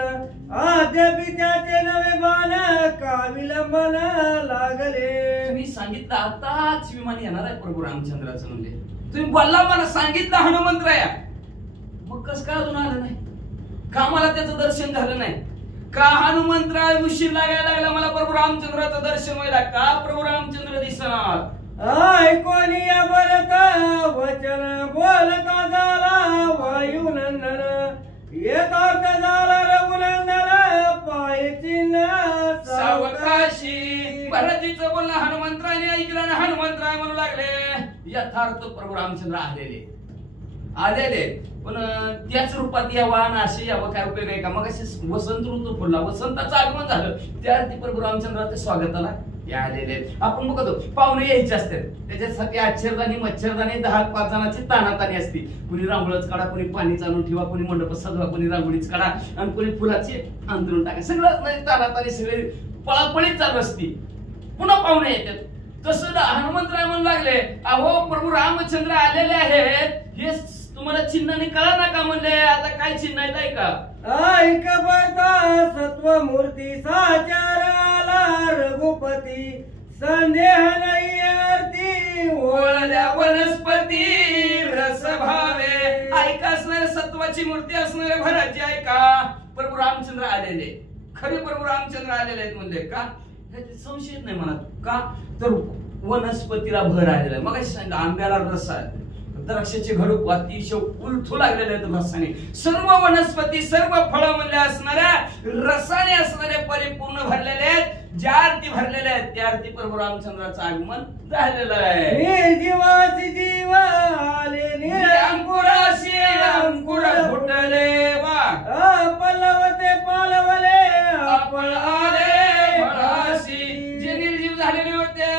आद्यापि त्याचे नवे बाण का विलंबन लागले. तुम्ही सांगितलं आताच विमान येणार आहे प्रभू रामचंद्राचं म्हणजे तुम्ही बोलला मला सांगितलं हनुमंतराया मग कस का अजून आलं नाही का मला त्याचं दर्शन झालं नाही का हनुमंतराय उशीर लागायला लागला मला प्रभू रामचंद्राचं दर्शन व्हायला का प्रभू रामचंद्र दिसणार. ऐकोनी भरत वचन बोलता झाला वायुनंदन येतार्थ झाला रघुनंदन पाय चिन्ह सावकाशी. भरतीचं बोलणं हनुमंतराने ऐकलं आणि हनुमंतराय म्हणू लागले यथार्थ प्रभू रामचंद्र आलेले पण त्याच रूपात यावा आणि असे यावं काय उपयोग आहे का. मग असे वसंत ऋतू फुलला वसंताचं आगमन झालं त्यावरती प्रभू रामचंद्राच्या स्वागताला या आलेले. आपण बघतो पाहुणे यायचे असतात त्याच्यासाठी आच्छरदानी मच्छरदानी 10-5 जणांची तानातानी असते. कुणी रांगोळच काढा कुणी पाणी चालून ठेवा कुणी मंडप सजवा कुणी रांगोळीच काढा आणि कुणी फुलाची अंतरून टाका सगळं तानातानी सगळे पळापळीत चालू असते. पुन्हा पाहुणे येतात तसं हनुमंतराय म्हणू लागले अहो प्रभू रामचंद्र आलेले आहेत हे तुम्हाला चिन्हाने कळा ना का म्हणले आता काय चिन्ह आहेत ऐका. ऐक बरता सत्व मूर्ती साचाराला रघुपती संदेह नाही आरती ओळल्या वनस्पती रस भावे. ऐका असणारे सत्वाची मूर्ती असणारे भराची ऐका प्रभू रामचंद्र आलेले खरे प्रभू रामचंद्र आलेले आहेत म्हणले का संशय नाही म्हणत का तर वनस्पतीला भर आलेला मग आंब्याला रस आहे द्राक्षाचे घडू अतिशय उलथू लागलेले आहेत रसाने सर्व वनस्पती सर्व फळ म्हणले असणाऱ्या रसाने असणारे परिपूर्ण भरलेले आहेत ज्या आरती भरलेल्या आहेत त्या आरती प्रभू रामचंद्राचं आगमन झालेलं आहे. निर्जीवासी जीव आले अंकुराशी अंकुर फुटले वा पल्लवते पालवले आपण आले फळाशी. जे निर्जीव झालेले होते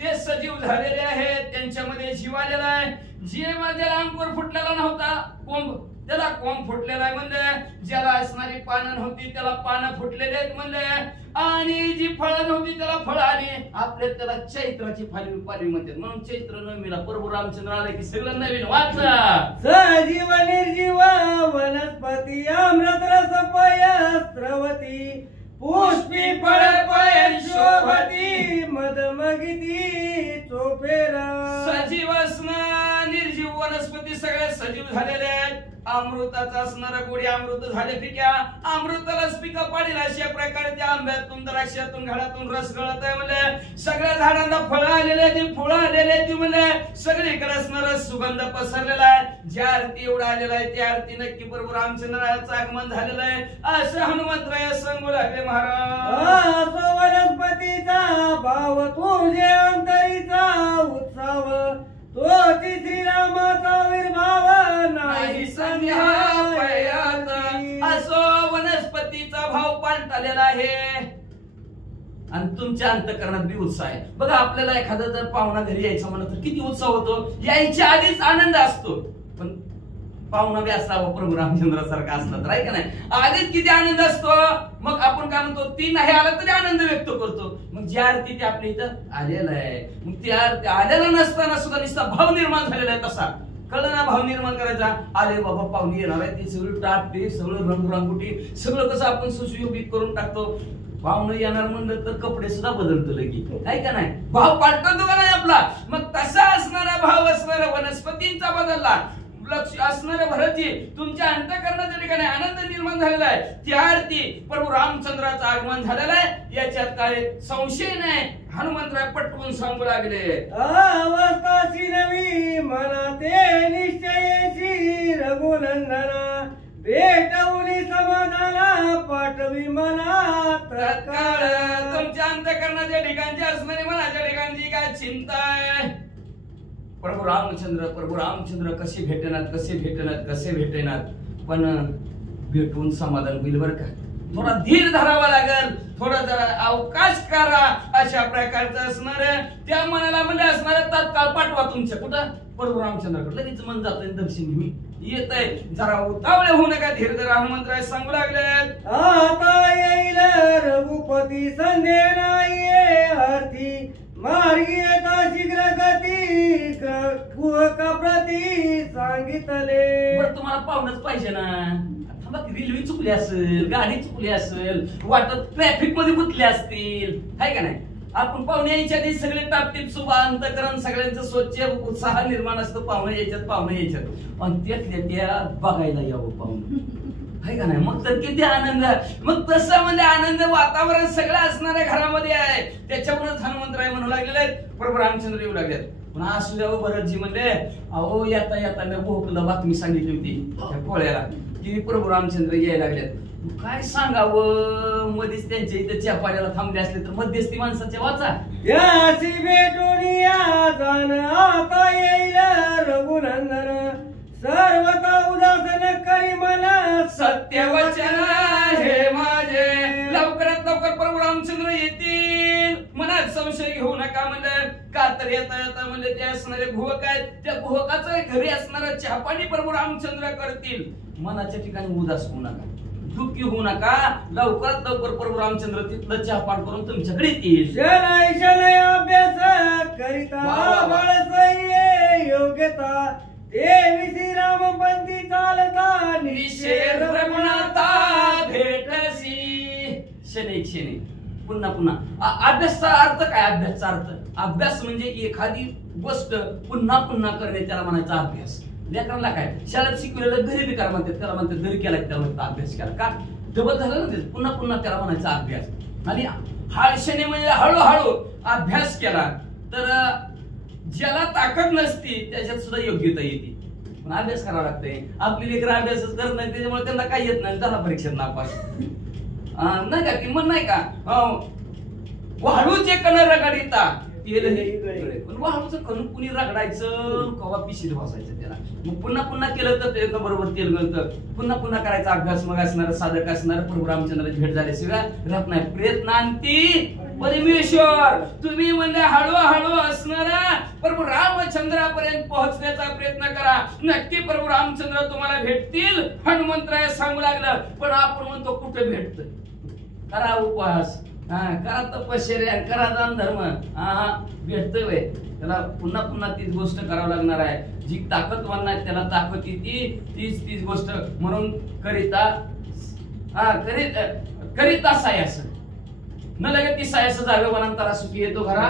ते सजीव झालेले आहेत त्यांच्यामध्ये जीव आलेला आहे. जे ज्याला अंकुर फुटलेला नव्हता कोंब त्याला कोंब फुटलेला आहे म्हणले. ज्याला असणारी पानं नव्हती त्याला पानं फुटलेले आहेत म्हणले. आणि जी फळं नव्हती त्याला फळं आली आपल्या त्याला चैत्राची पालवी म्हणतात म्हणून चैत्र नवीला प्रभू रामचंद्र आले की सगळं नवीन वाचा. सजीव निर्जीव वनस्पती अमृत रस पय स्रवती पुष्पी फळ पय शोभती मदमगिती चोपेरा. सजीव असणं निर्जीव वनस्पती सगळे सजीव झालेले आहेत अमृताचा असणारा गोडी अमृत झाले पिक्या अमृतालाच पिका पाडील अशा प्रकारे त्या आंब्यातून द्राक्षातून घडातून रस गळत आहे म्हणजे सगळ्या झाडांना फळं आलेले आहेत फुलं आलेले आहेत म्हणजे सगळीकडे असणारा सुगंध पसरलेला आहे ज्या आरती एवढा आलेला आहे त्या आरती नक्की प्रभू रामचंद्राचं आगमन झालेलं आहे असं हनुमंतराय सांगू लागले महाराज वनस्पतीचा भाव तुझे अंतरीचा उत्सव तोची श्रीरामाचा विर्भाव नाही संध्या पयात असो वनस्पतीचा भाव पालटलेला आहे आणि तुमच्या अंतःकरणात बी उत्साह आहे बघा आपल्याला एखादा जर पाहुणा घरी यायचा म्हणलं तर किती उत्साह होतो यायच्या आधीच आनंद असतो पण पाहुणा बी असावा प्रभू रामचंद्रासारखा असला तर आहे का नाही आधीच किती आनंद असतो मग आपण काय म्हणतो ती नाही आला तरी आनंद व्यक्त करतो मग ज्या अर्थी ते आपल्या इथं आलेला आहे मग त्या आलेला नसताना सुद्धा नुसता भाव निर्माण झालेला आहे तसा कळलं ना भाव निर्माण करायचा आले बाबा पाहुणे येणार आहे ते सगळं टापटीप सगळं रंगरांगोटी सगळं कसं आपण सुशोभित करून टाकतो पाहुणे येणार म्हणलं तर कपडे सुद्धा बदलतो लगी आहे का नाही भाव पाठवतो का नाही आपला मग तसा असणारा भाव असणारा वनस्पतींचा बदलला लक्ष असणाऱ्या भरतजी तुमच्या अंतःकरणाच्या ठिकाणी आनंद निर्माण झालेला आहे त्या अर्थी प्रभू रामचंद्राचं आगमन झालेलं आहे याच्यात काय संशय नाही हनुमंतराय पटवून सांगू लागले अवस्थाची नवी मनाते निश्चयेची रघुनंदना भेटवली समाधाना पाठवी मनात तत्काळ तुमच्या अंतःकरणाच्या ठिकाणची असणारी मनाच्या ठिकाणची काय चिंता आहे प्रभू रामचंद्र कसे भेटेनात पण भेटून समाधान होईल बरं का थोडा धीर धरावा लागेल थोडा जरा अवकाश करा अशा प्रकारचं असणार त्या मनाला म्हणजे असणार तात्काळ पाठवा तुमच्या कुठं प्रभू रामचंद्राकडे लगेच मन जातोय दर्शन घेऊन येत आहे जरा उतावळे होऊ नका धीर धरा हनुमंतराय सांगू लागले आता येईल रघुपती संधे नाही अर्थी मार्गी येता शीघ्र गती प्रती सांगितले बरं तुम्हाला पाहुणच पाहिजे ना थांबा रेल्वे चुकली असेल गाडी चुकली असेल वाटत ट्रॅफिक मध्ये गुंतले असतील हाय का नाही आपण पाहुणे यायच्या आधी सगळे टापटीप सुभा अंतकरण सगळ्यांचं स्वच्छ उत्साह निर्माण असतो पाहुणे यायच्यात आणि त्या बघायला यावं पाहुणे आहे का नाही मग तर किती आनंद मग तसं म्हणजे आनंद वातावरण सगळं असणाऱ्या घरामध्ये आहे त्याच्यामुळेच हनुमंतराय म्हणू लागलेले आहेत प्रभू रामचंद्र येऊ लागलेत पुन्हा असू द्यावं भरतजी म्हणले अहो येता भोकला बातमी सांगितली होती त्या पोळ्याला की प्रभू रामचंद्र यायला लागलेत काय सांगावं मध्येच त्यांच्या इथे चहा पाण्याला थांबले असले तर मध्यस्थी माणसाच्या वाचा यासी भेटून या जाण आता येईल रघुनंदन सर्वता उदासन करी मना सत्य वचन हे माझे लवकरात लवकर प्रभू रामचंद्र येतील मनात संशय घेऊ नका म्हणलं का तर येता म्हणले ते असणारे भुवक आहेत त्या भुवकाचं घरी असणारं चहापाणी प्रभू रामचंद्र करतील मनाच्या ठिकाणी उदास होऊ नका दुःखी होऊ नका लवकरात लवकर प्रभू रामचंद्र तिथलं चहापान करून तुमच्याकडे येतील शनय अभ्यास करिता बळसई योग्यता देवी श्रीरामपंथी चालता निषेध रघुनाथा भेटसी शनै पुन्हा अभ्यासचा अर्थ काय अभ्यास म्हणजे एखादी गोष्ट पुन्हा करणे त्याला म्हणायचा अभ्यास लेकरांना काय शाळेत शिकवलेलं घरी बी करा म्हणतात त्याला म्हणतात घरी केला त्याला म्हणतात अभ्यास केला का डबल झालं ना ते पुन्हा त्याला म्हणायचा अभ्यास आणि हाळशेने म्हणजे हळूहळू अभ्यास केला तर ज्याला ताकद नसती त्याच्यात सुद्धा योग्यता येते पण अभ्यास करावा लागतंय आपली लेकर अभ्यासच करत नाही त्याच्यामुळे त्यांना काही येत नाही त्याला परीक्षेत नापास नाही का किंमत नाही का वाळूचे कण रगडिता पण वाळूचं कण कुणी रगडायचं कवा पिशीत बसायचं त्याला मग पुन्हा केलं तर ते बरोबर तेल गळतं पुन्हा करायचा अभ्यास मग असणार साधक असणार प्रभू रामचंद्राची भेट झाल्याशिवाय राहत नाही प्रयत्नांती परमेश्वर तुम्ही म्हणजे हळूहळू असणारा प्रभू रामचंद्रापर्यंत पोहोचण्याचा प्रयत्न करा नक्की प्रभू रामचंद्र तुम्हाला भेटतील हनुमंतराय सांगू लागलं पण आपण म्हणतो कुठे भेटत करा उपवास करा तपश्चर्या करा दान धर्म भेटतोय त्याला पुन्हा तीच गोष्ट करावं लागणार आहे जी ताकदवान नाही त्याला ताकद येते तीच गोष्ट म्हणून करिता सायास न लगे ती सायास जावे वनांतरा सुखी येतो घरा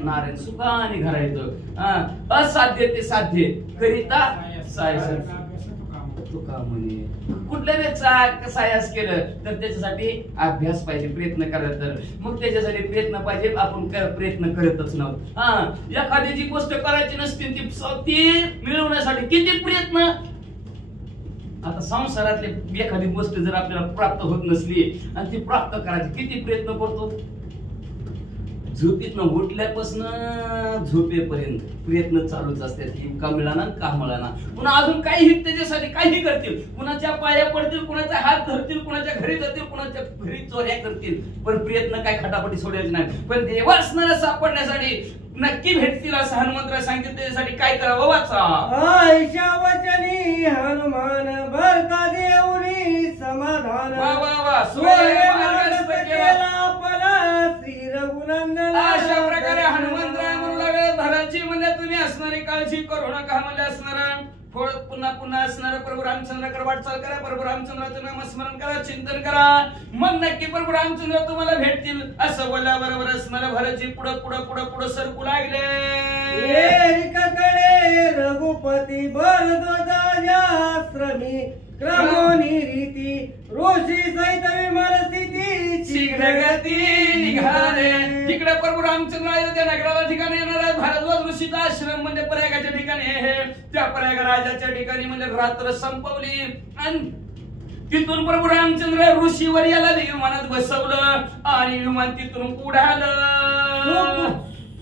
नारायण सुखाने घरा येतो असाध्य ते साध्य करिता सायास करतो का म्हणे. कुठल्या वेळेचा सायास केलं तर त्याच्यासाठी अभ्यास पाहिजे, प्रयत्न करायला. तर मग त्याच्यासाठी प्रयत्न पाहिजे, आपण प्रयत्न करतच नव्हतो. हा, एखादी जी गोष्ट करायची नसते ती मिळवण्यासाठी किती प्रयत्न. आता संसारातली एखादी गोष्ट जर आपल्याला प्राप्त होत नसली आणि ती प्राप्त करायची किती प्रयत्न करतो. झोपेतनं उठल्यापासून झोपेपर्यंत प्रयत्न चालूच असतात. का मिळाना का मिळाना. पुन्हा अजून काही त्याच्यासाठी काही करतील, कुणाच्या पाया पडतील, कुणाचा हात धरतील, कुणाच्या घरी जातील, कुणाच्या घरी चोऱ्या करतील, पण प्रयत्न काय खटापटी सोडायचे नाही. पण देवा असणारा सापडण्यासाठी नक्की भेटतील असं हनुमंतराय सांगितलं. त्याच्यासाठी काय करावं वाचा. आयशा वचनी हनुमान भरता देऊनी समाधान. वा वा वा. अशा प्रकारे हनुमंतराय म्हणू लागले धराची म्हणजे तुम्ही असणारी काळजी करू नका. म्हणजे असणार फळ पुन्हा पुन्हा असणार प्रभू रामचंद्राकडे वाटचाल करा, प्रभू रामचंद्राचं नामस्मरण करा, चिंतन करा, मग नक्की प्रभू रामचंद्र तुम्हाला भेटतील. असं बोलल्याबरोबर असणार भरतजी पुढं पुढं पुढं पुढं सरकू लागले. रघुपती भरद्वाजाश्रमी क्रमोनी रीती ऋषी सहित विमान स्थिती शीघ्र गती निघाले. तिकडे प्रभू रामचंद्र अयोध्या नगराला ठिकाणी येणार आहे. भारद्वाज ऋषीचा आश्रम म्हणजे प्रयागाच्या ठिकाणी हे. त्या प्रयाग राजाच्या ठिकाणी म्हणजे रात्र संपवली आणि तिथून प्रभू रामचंद्र ऋषीवर याला विमानात बसवलं आणि विमान तिथून उडालं.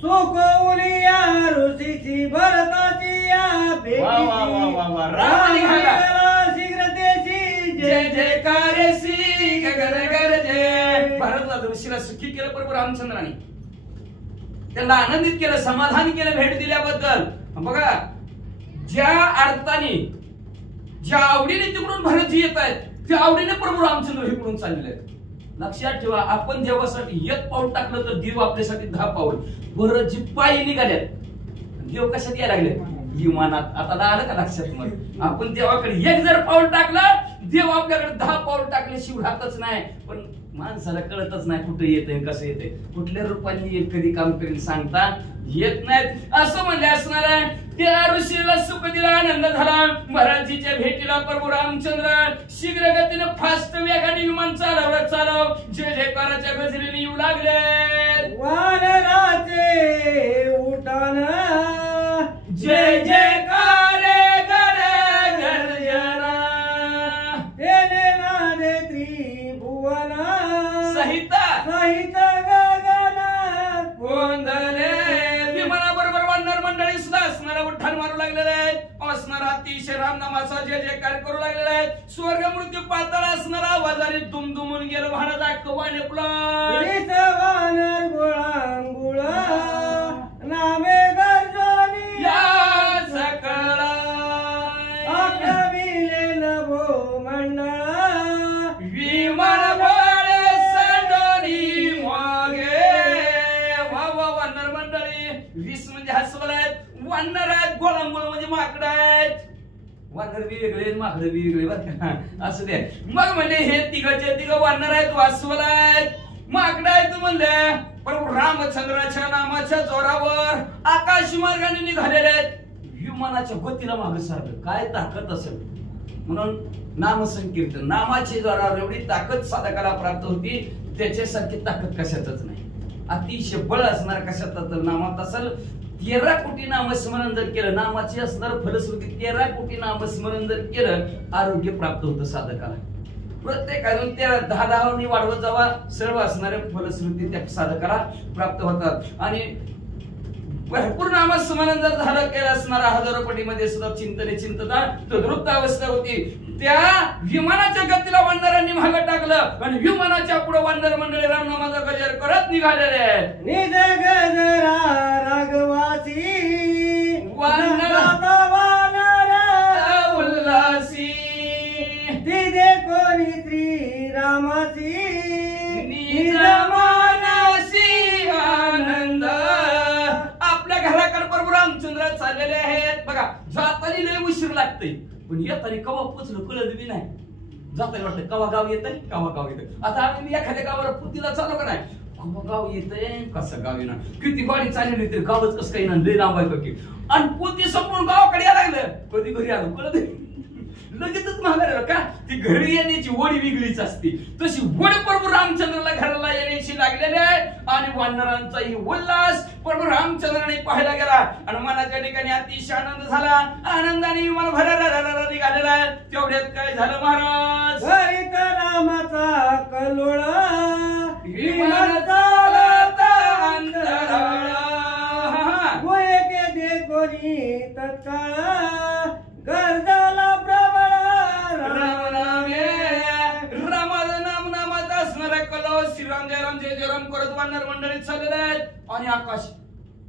सुखवलिया ऋषीची भरताची या शीघ्रतेची जय जयकारेसी गर गरजे. भारतवाद ऋषीला सुखी केलं प्रभू रामचंद्राने, त्याला आनंदित केलं, समाधान केलं भेट दिल्याबद्दल. बघा ज्या अर्थाने ज्या आवडीने तिकडून भरतजी येत आहेत त्या आवडीने प्रभू रामचंद्र इकडून चाललेले आहेत. लक्षात ठेवा, आपण देवासाठी एक पाऊल टाकलं तर देव आपल्यासाठी 10 पाऊल. भरतजी पायी निघाल्यात, देव कशात यायला लागले विमानात. आता आलं का लक्षात. मग आपण देवाकडे एक जर पाऊल टाकलं देव आपल्याकडे 10 पाऊल टाकल्याशिवाय राहतच नाही. पण माणसाला कळतच नाही कुठे येते कसं येते, कुठल्या रूपाने येईल, कधी काम करेल सांगता येत नाहीत. असं म्हणजे असणार आहे. त्या ऋषीला सुख दिला, आनंद झाला. महाराजीच्या भेटीला प्रभू रामचंद्र शीघ्र गतीने फास्ट वेगाने विमान चालव जय जयकाराच्या गजरेने येऊ लागले. वानराचे उठान जय जयकार गर्जना तेने नादे त्रिभुवन सहित सहित गगन गोंधळे. विमानाबरोबर वानर मंडळी सुद्धा असणारा उठाण मारू लागलेले आहेत. असणारा अतिशय रामनामाचा जय जयकार करू लागलेला आहे. स्वर्ग मृत्यू पाताळ असणारा आवाजाने दुमदुमून गेलं. वाहनाचा कवाने वानर गुळांगुळ नामे गर्जनी या सकळा आक्रमिले नभो मंडळ विमान बळे संडोनी मागे. वा वा. वानर मंडळी 20 म्हणजे हसवल आहेत, वानर आहेत, गोळांगुळ म्हणजे माकडं आहेत. वानर बी वेगळे माकडं बी वेगळे बरं का. असं दे. मग म्हणजे हे तिघ वानर आहेत, वासवल आहेत, माकडं आहेत. म्हणले प्रभू रामचंद्राच्या नामाच्या जोरावर आकाश मार्गाने निघालेले आहेत. विमानाच्या गतीला मागे सारखं काय ताकद असेल. म्हणून नाम संकीर्तन नामाच्या जोरावर एवढी ताकद साधकाला प्राप्त होती, त्याच्यासारखी ताकद कशातच नाही. अतिशय बळ असणार कशात नामात असेल. 13 कोटी नामस्मरण जर केलं, नामाची असणार फलश्रुती 13 कोटी नामस्मरण जर केलं, आरोग्य प्राप्त होतं साधकाला. प्रत्येक अजून 10 वाढवत जावा, सर्व असणारे फलश्रुती त्या साधकाला प्राप्त होतात. आणि भरपूर नामस्मरण जर झालं केलं असणारा हजारो कोटीमध्ये सुद्धा चिंतता तद्रुप्त अवस्था होती. त्या विमानाच्या गतीला वानरांनी मागे टाकलं आणि विमानाच्या पुढे वानर मंडळी रामनामाचा गजर करत निघालेले आहेत. निज गजरा रागवासी वानर उल्हासी तिथे कोणी श्री रामासी निज मानसी आनंद. आपल्या घराकडे प्रभू रामचंद्र चाललेले आहेत. बघा जाताना लय उशीर लागते, पण येताना कवा पोचलो कळत बी नाही. जाताना वाटतं कवा गाव येत कवा गाव येत. आता आम्ही एखाद्या गावाला पुतीला चालू का नाही, कवा गाव येतंय कसं गाव येणार, किती गाडी चालली नाही तरी गावच कसं काही ना लय लांब आहे की. आणि पुती संपूर्ण गावाकडे यायला लागलं, कधी घरी आलो कळत लगेचच महागाला का ती घरी येण्याची ओढ वेगळीच असते, तशी ओढ प्रभू रामचंद्राला घराला येण्याची लागलेली आहे. आणि वानरांचाही उल्हास प्रभू रामचंद्राने पाहायला गेला आणि मनाच्या ठिकाणी अतिशय आनंद झाला. आनंदाने विमान भरारा निघालेला आहे. तेवढ्यात काय झालं महाराज, हरित रामाचा कल्लोळ विमान चालता अंतराळ. गोये के दे कोणी तत्काळ गरजला प्रबळ राम नामे रामाचं नामाचा असणारा कलो श्रीराम जय राम जय जय राम करत वानर मंडळीत चाललेले आहेत. आणि आकाश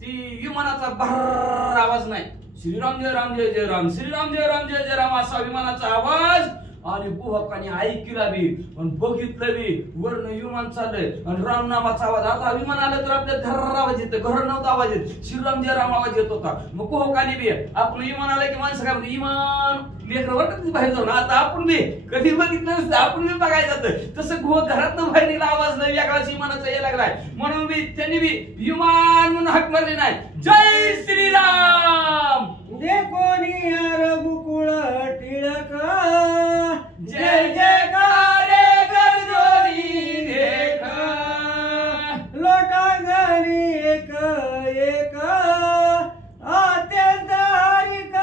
ती विमानाचा भर आवाज नाही, श्रीराम जय राम जय जय राम, श्रीराम जय राम जय जय राम असा विमानाचा आवाज. आणि बुहकाने ऐकला बी आणि बघितलं बी वर्ण विमान चाललंय आणि राम नामाचा आवाज. आता विमान आलं तर आपल्या धर आवाज येतं, घर नव्हता आवाज येत, श्रीराम जय राम आवाज येत होता. मग बुहकाने बी आपण विमान आलं की माणसं काय म्हणते इमान लेकर वाटत बाहेर जाऊन. आता आपण बी कधी बघितलं नसतं, आपण बी बघायला जातं तसं गुह घरातनं बाहेर निघाला आवाज नाही वेगळाच विमानाचा यायला लागलाय. म्हणून बी त्यांनी बी विमान म्हणून हाक मारली नाही, जय श्रीराम. दे कोणी रघुकुळ टिळक जय जयकारे गर्जनी देख. लोटांगणी एक एक अत्यंत हरिक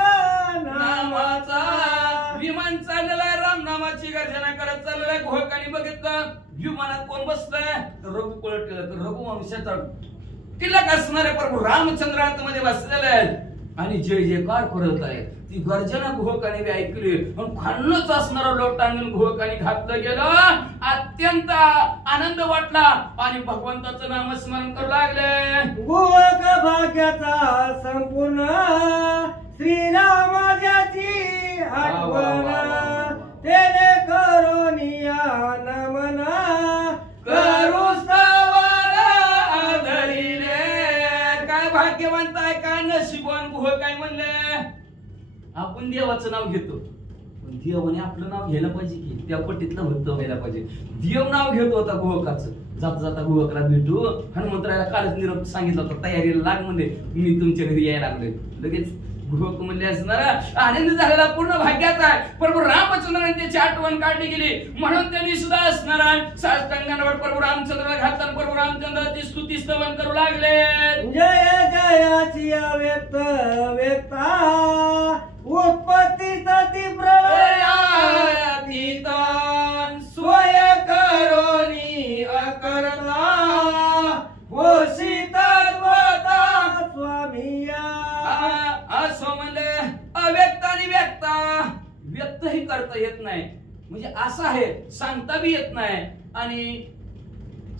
नामाचा विमान चाललेला राम नामाची गर्जना करत चाललेला. घोळकाने बघितलं विमानात कोण बसलंय तर रघुकुळ टिळक, रघुवंशाचा टिळक असणारे प्रभू रामचंद्र आतमध्ये बसलेले आहेत आणि जय जयकार करत आहेत. ती गर्जना घोळकाने बी ऐकली पण खाल्लंच असणारं लोटांगण घोळकाने घातलं गेलं. अत्यंत आनंद वाटला आणि भगवंताचं नामस्मरण करू लागले. गोवक भाग्याचा संपूर्ण श्रीरामाची आठवण तेने करोनिया नमन करू स्तवाला आदरिले. काय भाग्यवंत आहे, काय नशीबवान गुह काय म्हणले. आपण देवाचं नाव घेतो पण देवाने आपलं नाव घ्यायला पाहिजे की त्या पट्टीतलं भक्त व्हायला पाहिजे. देव नाव घेतो होता गुहकाचं. जाता जाता गुहकला भेटू हनुमंतरायाला कालच निरोप सांगितला होता, तयारीला लाग म्हणजे मी तुमच्या घरी यायला लागले. लगेच गुहक म्हणले असणारा आनंद झालेला पूर्ण भाग्याचा आहे. प्रभू रामचंद्राने त्याची आठवण काढली गेली म्हणून त्यांनी सुद्धा असणारा साष्टांगांवर प्रभू रामचंद्राला घातला. प्रभू रामचंद्राची स्तुती स्तवन करू लागले. जय जयाची व्यक्त व्यक्ता उत्पत्ती सती प्रलयातीत स्वय करोनी अकर्ता घोषित स्वामिया. असं म्हणले अव्यक्त आणि व्यक्ता. व्यक्त ही करता येत नाही म्हणजे असं आहे, सांगता बी येत नाही आणि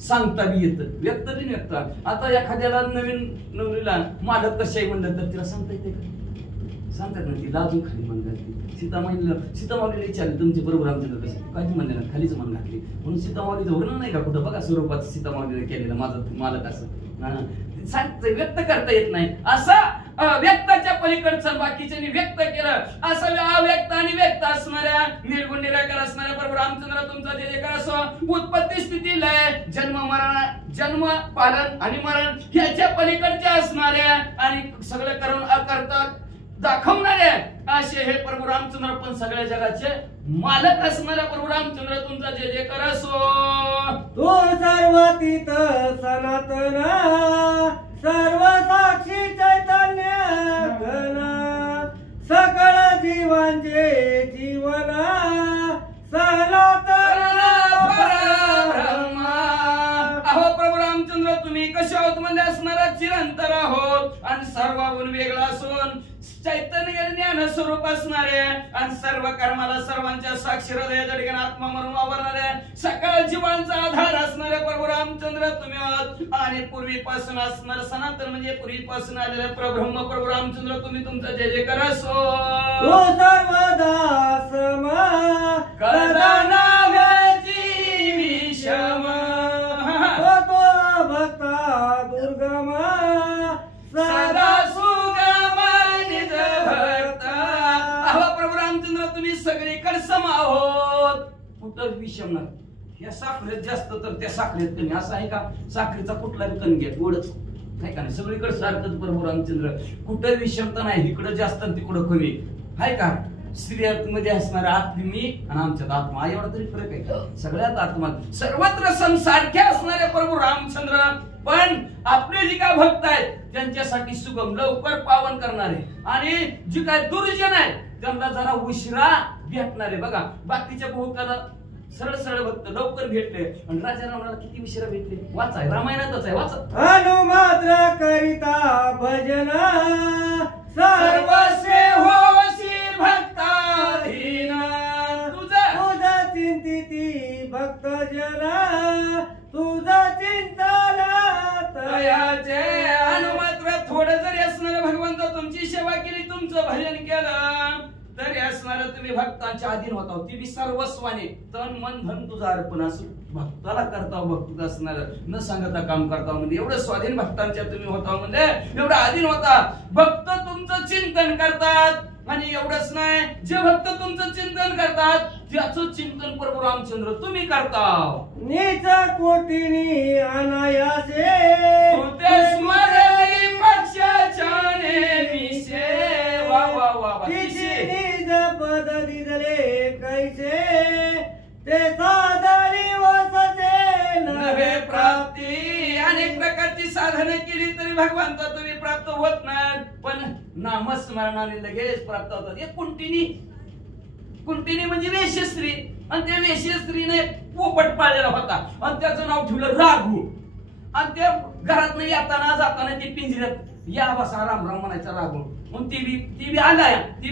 सांगता बी येत. व्यक्त बी व्यक्त. आता एखाद्याला नवीन नवरीला मालक कशाही म्हणलं तर तिला सांगता येते का? सांगतात ना, ती लाजून खाली मन घातली. सीतामाऊलीला विचारले तुमचे बरोबर आमच्याकडे कसे काय म्हणले ना, खालीच मन घातली. म्हणून सीतामाऊलीचं वर्णन नाही का कुठं बघा स्वरूपाचं सीतामाऊलीला केलेलं माझं मालक असं सांगत व्यक्त करता येत नाही. असं व्यक्ताच्या पलीकडचं बाकीच्यांनी व्यक्त केलं. असं अव्यक्त आणि व्यक्त असणाऱ्या निर्गुण निराकार असणाऱ्या प्रभू रामचंद्र तुमचा जे जयकार असो. उत्पत्ती स्थिती लय जन्म पालन आणि मरण ह्याच्या पलीकडच्या असणाऱ्या आणि सगळं करून अकर्ता दाखवणारे असे हे प्रभू रामचंद्र पण सगळ्या जगाचे मालक असणाऱ्या प्रभू रामचंद्र तुमचा जय जयकार असो. तो सर्वतीत सनातन सर्व साक्षी चैतन्य घन सकळ जीवांचे जीवन सनातन परब्रह्म. अहो प्रभू रामचंद्र तुम्ही कसे आहोत म्हणजे असणारा चिरंतर आहोत आणि सर्वाहून वेगळा असून चैतन्य ज्ञान स्वरूप असणारे आणि सर्व कर्माला सर्वांच्या साक्षी हृदयाच्या ठिकाणी आत्मा म्हणून वावरणारे सकळ जीवांचा आधार असणारे प्रभू रामचंद्र तुम्ही आहात. आणि पूर्वीपासून असणार सनातन म्हणजे पूर्वीपासून आलेले प्रब्रह्म प्रभू रामचंद्र तुम्ही तुमचा जय जयकार असो. तो सर्वदा सम कदनाव्याची विषम तो भक्ता दुर्गम सदा सुगम निज भक्त. अहो प्रभू रामचंद्र तुम्ही सगळीकडे सम आहोत, कुठं विषम नाही. या साखरेत जास्त तर त्या साखरेत कमी असं आहे का? साखरेचा कुठला कण घ्या गोडच आहे का नाही? सगळीकडे सारखंच प्रभू रामचंद्र, कुठं विषमता नाही. इकडं जास्त तिकडं कमी आहे का? स्त्रियात मध्ये असणारा आत्मी मी आणि आमच्यात आत्मा एवढा तरी फरक आहे. सगळ्यात आत्मा सर्वत्र सम सारखे असणारे प्रभू रामचंद्र, पण आपले जे काय भक्त आहेत त्यांच्यासाठी सुगम लवकर पावन करणारे आणि जे काय दुर्जन आहेत त्यांना जरा उशिरा भेटणारे. बघा बाकीच्या भक्ताला सरळ सरळ भक्त लवकर भेटले आणि राजा रामाला किती उशिरा भेटले. वाचाय रामायणातच आहे, वाचा. अनुमात्र करिता भजन सर्वस्वे होशी भक्ताधीन, तुझा चिंतिती भक्त जन, तुझा चिंतन तयाचे. अनुमात्र थोडं जरी असणार भगवंत तुमची सेवा केली, तुमचं भजन केलं तरी असणार तुम्ही भक्तांच्या अधीन होता. ती बी सर्वस्वाने तन मन धन तुझं अर्पण असं भक्ताला करता. भक्त असणार न सांगता काम करता म्हणजे एवढं स्वाधीन भक्तांच्या तुम्ही होता, म्हणजे एवढं अधीन होता. भक्त तुमचं चिंतन करतात आणि एवढंच नाही, जे भक्त तुमचं चिंतन करतात त्याचं चिंतन प्रभू रामचंद्र तुम्ही करता. नीच कोटीनी अनायासे स्मरली पक्षाच्या नेमिसे. वा वा वा वा. निज पद दिदले कैसे ते साधनी वसते नव्हे प्राप्ती. अनेक प्रकारची साधनं केली तरी भगवंत तुम्ही प्राप्त होत नाही, पण नामस्मरणाने लगेच प्राप्त होतात. एक कुंटिनी म्हणजे वेश्यस्त्री, आणि त्या वेश्यस्त्रीने पोपट पाळलेला होता आणि त्याचं नाव ठेवलं राघू. आणि त्या घरात येताना जाताना ती पिंजऱ्यात या बसा राम राम म्हणायचा राघू. मग ती बी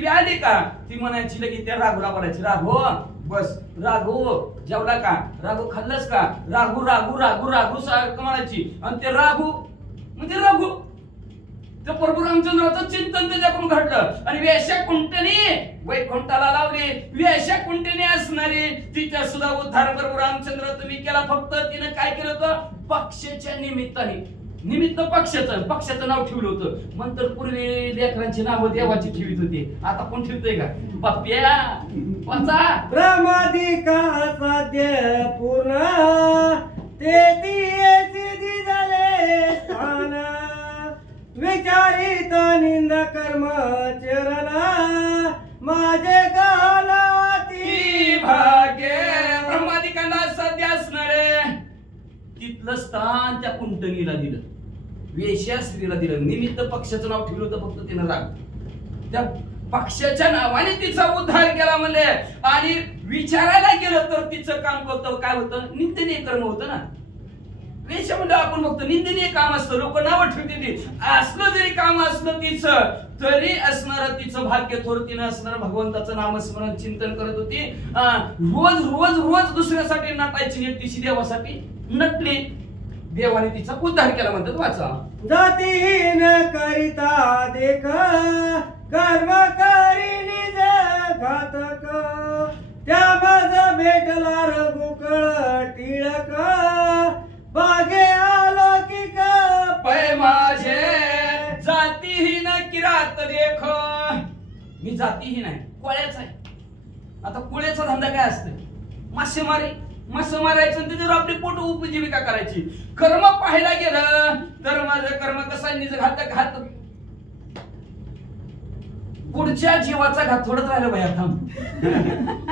आली का ती म्हणायची लगी त्या राघूला बोलायची, राघू बस, राघू जेवला का, राघू खाल्लंस का, राघू राघू राघू राघू सारखं म्हणायची. आणि ते राघू म्हणजे रघु, त्या प्रभू रामचंद्राचं चिंतन त्याच्याकडून घडलं. आणि वेश्या कुंटनी वैकुंठाला लावली. वेश्या कुंटनी असणारी तिच्या सुद्धा उद्धार प्रभू रामचंद्र तुम्ही केला. फक्त तिने काय केलं होतं, पक्षाच्या निमित्त पक्षाचं नाव ठेवलं होतं. नंतर पूर्वी लेकरांची नावं देवाची ठेवीत होती, आता कोण ठेवतोय का, पप्प्या वाचा. प्रमादिका साध्य पूर्ण ते झाले स्थान, विचारित निंद कर्म चरण माझे गालाती भाग्य. ब्रह्मादिकांना साध्य असणारे तिथलं स्थान त्या कुंटनीला दिलं, वेश्या स्त्रीला दिलं. निमित्त पक्षाचं नाव ठेवलं होतं फक्त तिनं राग. त्या पक्षाच्या नावाने तिचा उद्धार केला म्हणले. आणि विचारायला गेलं तर तिचं काम करतं काय होतं, निंदनीय कर्म होतं ना. वेश्या म्हणजे आपण बघतो निंदनीय काम असतं, लोक नावं ठेवते. ती असलं जरी काम असलं तिचं तरी असणार तिचं भाग्य थोर. तिनं असणार भगवंताचं नामस्मरण चिंतन करत होती. रोज रोज रोज दुसऱ्यासाठी नटायची, नेटतीशी देवासाठी नटली. देवाने तिचा उद्धार केला म्हणतात, वाचा. जातीहीन करिता देख कर्म करी निज घातक, त्या माझ भेटला रघुकळ टिळक, बागे अलौकिक पै माझे. जातीहीन किरात देख, मी जातीहीन आहे, कोळ्याच आहे. आता कोळ्याचा धंदा काय असतं, मासे मारायचं, त्याच्यावर आपली पोट उपजीविका करायची. कर्म पाहायला गेलं तर माझं कर्म कसा निज घात पुढच्या जीवाचा घात. थोडंच राहिलं बाई आता.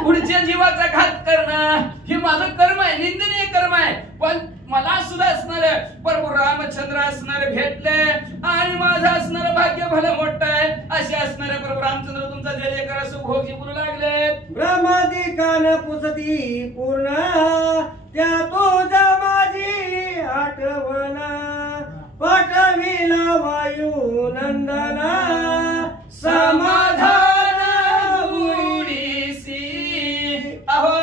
पुढच्या जीवाचा घात करणं हे माझं कर्म आहे, निंदनीय कर्म आहे. पण मला सुद्धा असणार प्रभू रामचंद्र असणारे भेटले आणि माझं असणारं भाग्य भलं मोठं आहे. असे असणारे प्रभू रामचंद्र तुमचा जय जयकार असं भोगी बोलू लागले. ब्रह्मादिकान पुसती पूर्ण त्या तुझा माझी आठवण, पाठविला वायू नंदना समाधान गुडीसी. अहो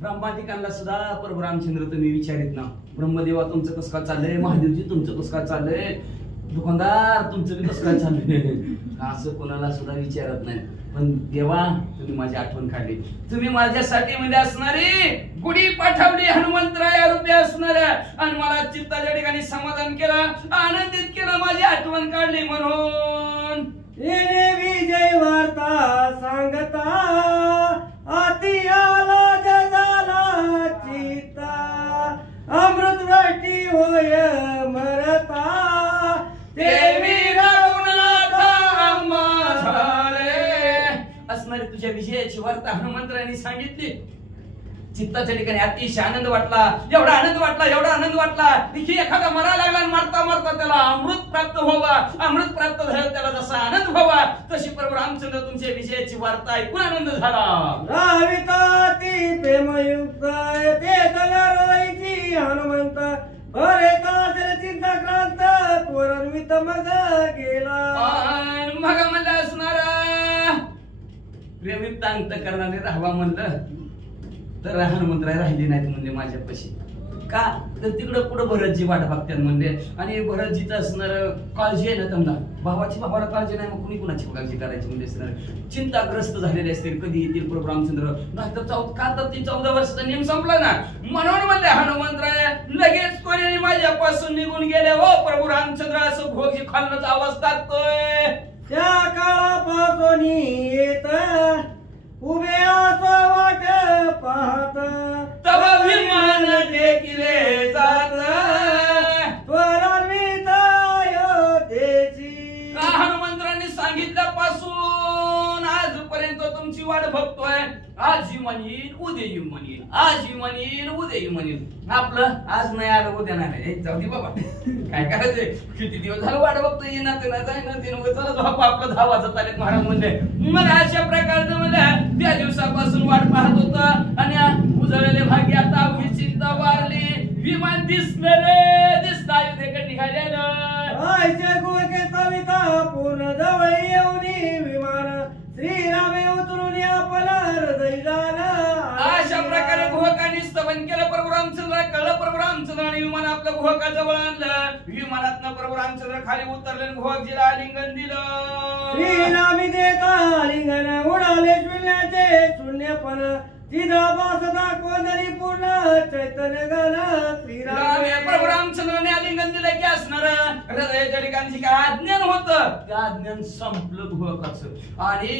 ब्रह्मादिकांना सुद्धा प्रभू रामचंद्र तुम्ही विचारित ना, ब्रह्मदेवा तुमचं कसं काय चाललंय, महादेवजी तुमचं कसं काय चाललंय, दुकानदार तुमचं कसं काय चाललंय, असं कोणाला सुद्धा विचारत नाही. पण देवा तुम्ही माझी आठवण काढली, तुम्ही माझ्यासाठी मध्ये असणारी गुढी पाठवली, हनुमंतराया रूपी असणाऱ्या, आणि मला चित्ताच्या ठिकाणी समाधान केलं, आनंदित केलं, माझी आठवण काढली. म्हणून येणे विजय वार्ता सांगता आती आला जगाला चिता, अमृत वृष्टी होय मरता देवी रघुनाथ आम्हा झाले. असणारे तुझ्या विजयाची वार्ता हनुमंतरायांनी सांगितली. चित्ताच्या ठिकाणी अतिशय आनंद वाटला. एवढा आनंद वाटला की एखादा मरा लागला आणि मरता मरता त्याला अमृत प्राप्त व्हावा. अमृत प्राप्त झालं त्याला जसा आनंद व्हावा तशी प्रभू रामचंद्र तुमच्या विजयाची वार्ता ऐकून आनंद झाला. राविता ती प्रेमयुक्त ते तलवारीची हनुमंत बरे तासल चिंताक्रांत त्वरन्वित मग गेला. मग म्हणलं असणार प्रेमित अंत करणारे राहावा म्हणलं तर हनुमंतराय राहिले नाहीत म्हणले माझ्यापाशी. का तर तिकडं पुढं भरतजी वाट बघतात म्हणले. आणि भरतजीचं असणार काळजी आहे ना त्यांना, भावाला काळजी नाही मग कुणी कुणाची काळजी करायची म्हणजे असणार. चिंताग्रस्त झालेले असतील कधी येतील प्रभू रामचंद्र. नाहीतर का तर ती 14 वर्षाचा नियम संपला ना. म्हणून म्हणले हनुमंतराय लगेच कोणी माझ्यापासून निघून गेले हो प्रभू रामचंद्र. असं भोगी खालनच आवाज टाकतोय. त्या काळापासून येत उभे असं वाट पाहत तव विमान देखील जात त्वरन्वित अयोध्येची. हनुमंतरांनी सांगितल्यापासून आजपर्यंत तुमची वाट बघतोय. आज म्हणील उद्या म्हणील, आज म्हणील उद्या म्हणील. आपलं आज नाही आलं उद्या नाही. जाऊ दे बाबा काय करायचंय. किती दिवस झालं वाट बघतोय. येणार चला झोपा आपलं 10 वाजत आलेत महाराज म्हणले. मग अशा प्रकारचं म्हणलं त्या दिवसापासून वाट पाहत होता. आणि उजळलेले भाग्य आता अवघी चिंता वारली. विमान दिसता अयोध्येकडे निघालेलं. आयच्या गोके सविता पूर्ण जवळ येऊन विमान श्रीरामे उतरून आपला हृदय झाला. अशा प्रकारे गुहकांनी स्तवन केलं. प्रभू रामचंद्र कळलं. प्रभू रामचंद्राने विमान आपलं गुहकाजवळ आणलं. विमानातनं प्रभू रामचंद्र खाली उतरले. गुहकजीला आलिंगन दिलं. श्रीरामी देता आलिंगन उडाले शून्याचे शून्यपण चिदाभासता कोंदली पूर्ण चैतन्य गण श्रीरामे. प्रभू रामचंद्राने आलिंगन दिलं की असणार हृदयाच्या ठिकाणी काय अज्ञान होतं त्या अज्ञान संपलं गुहकाचं. आणि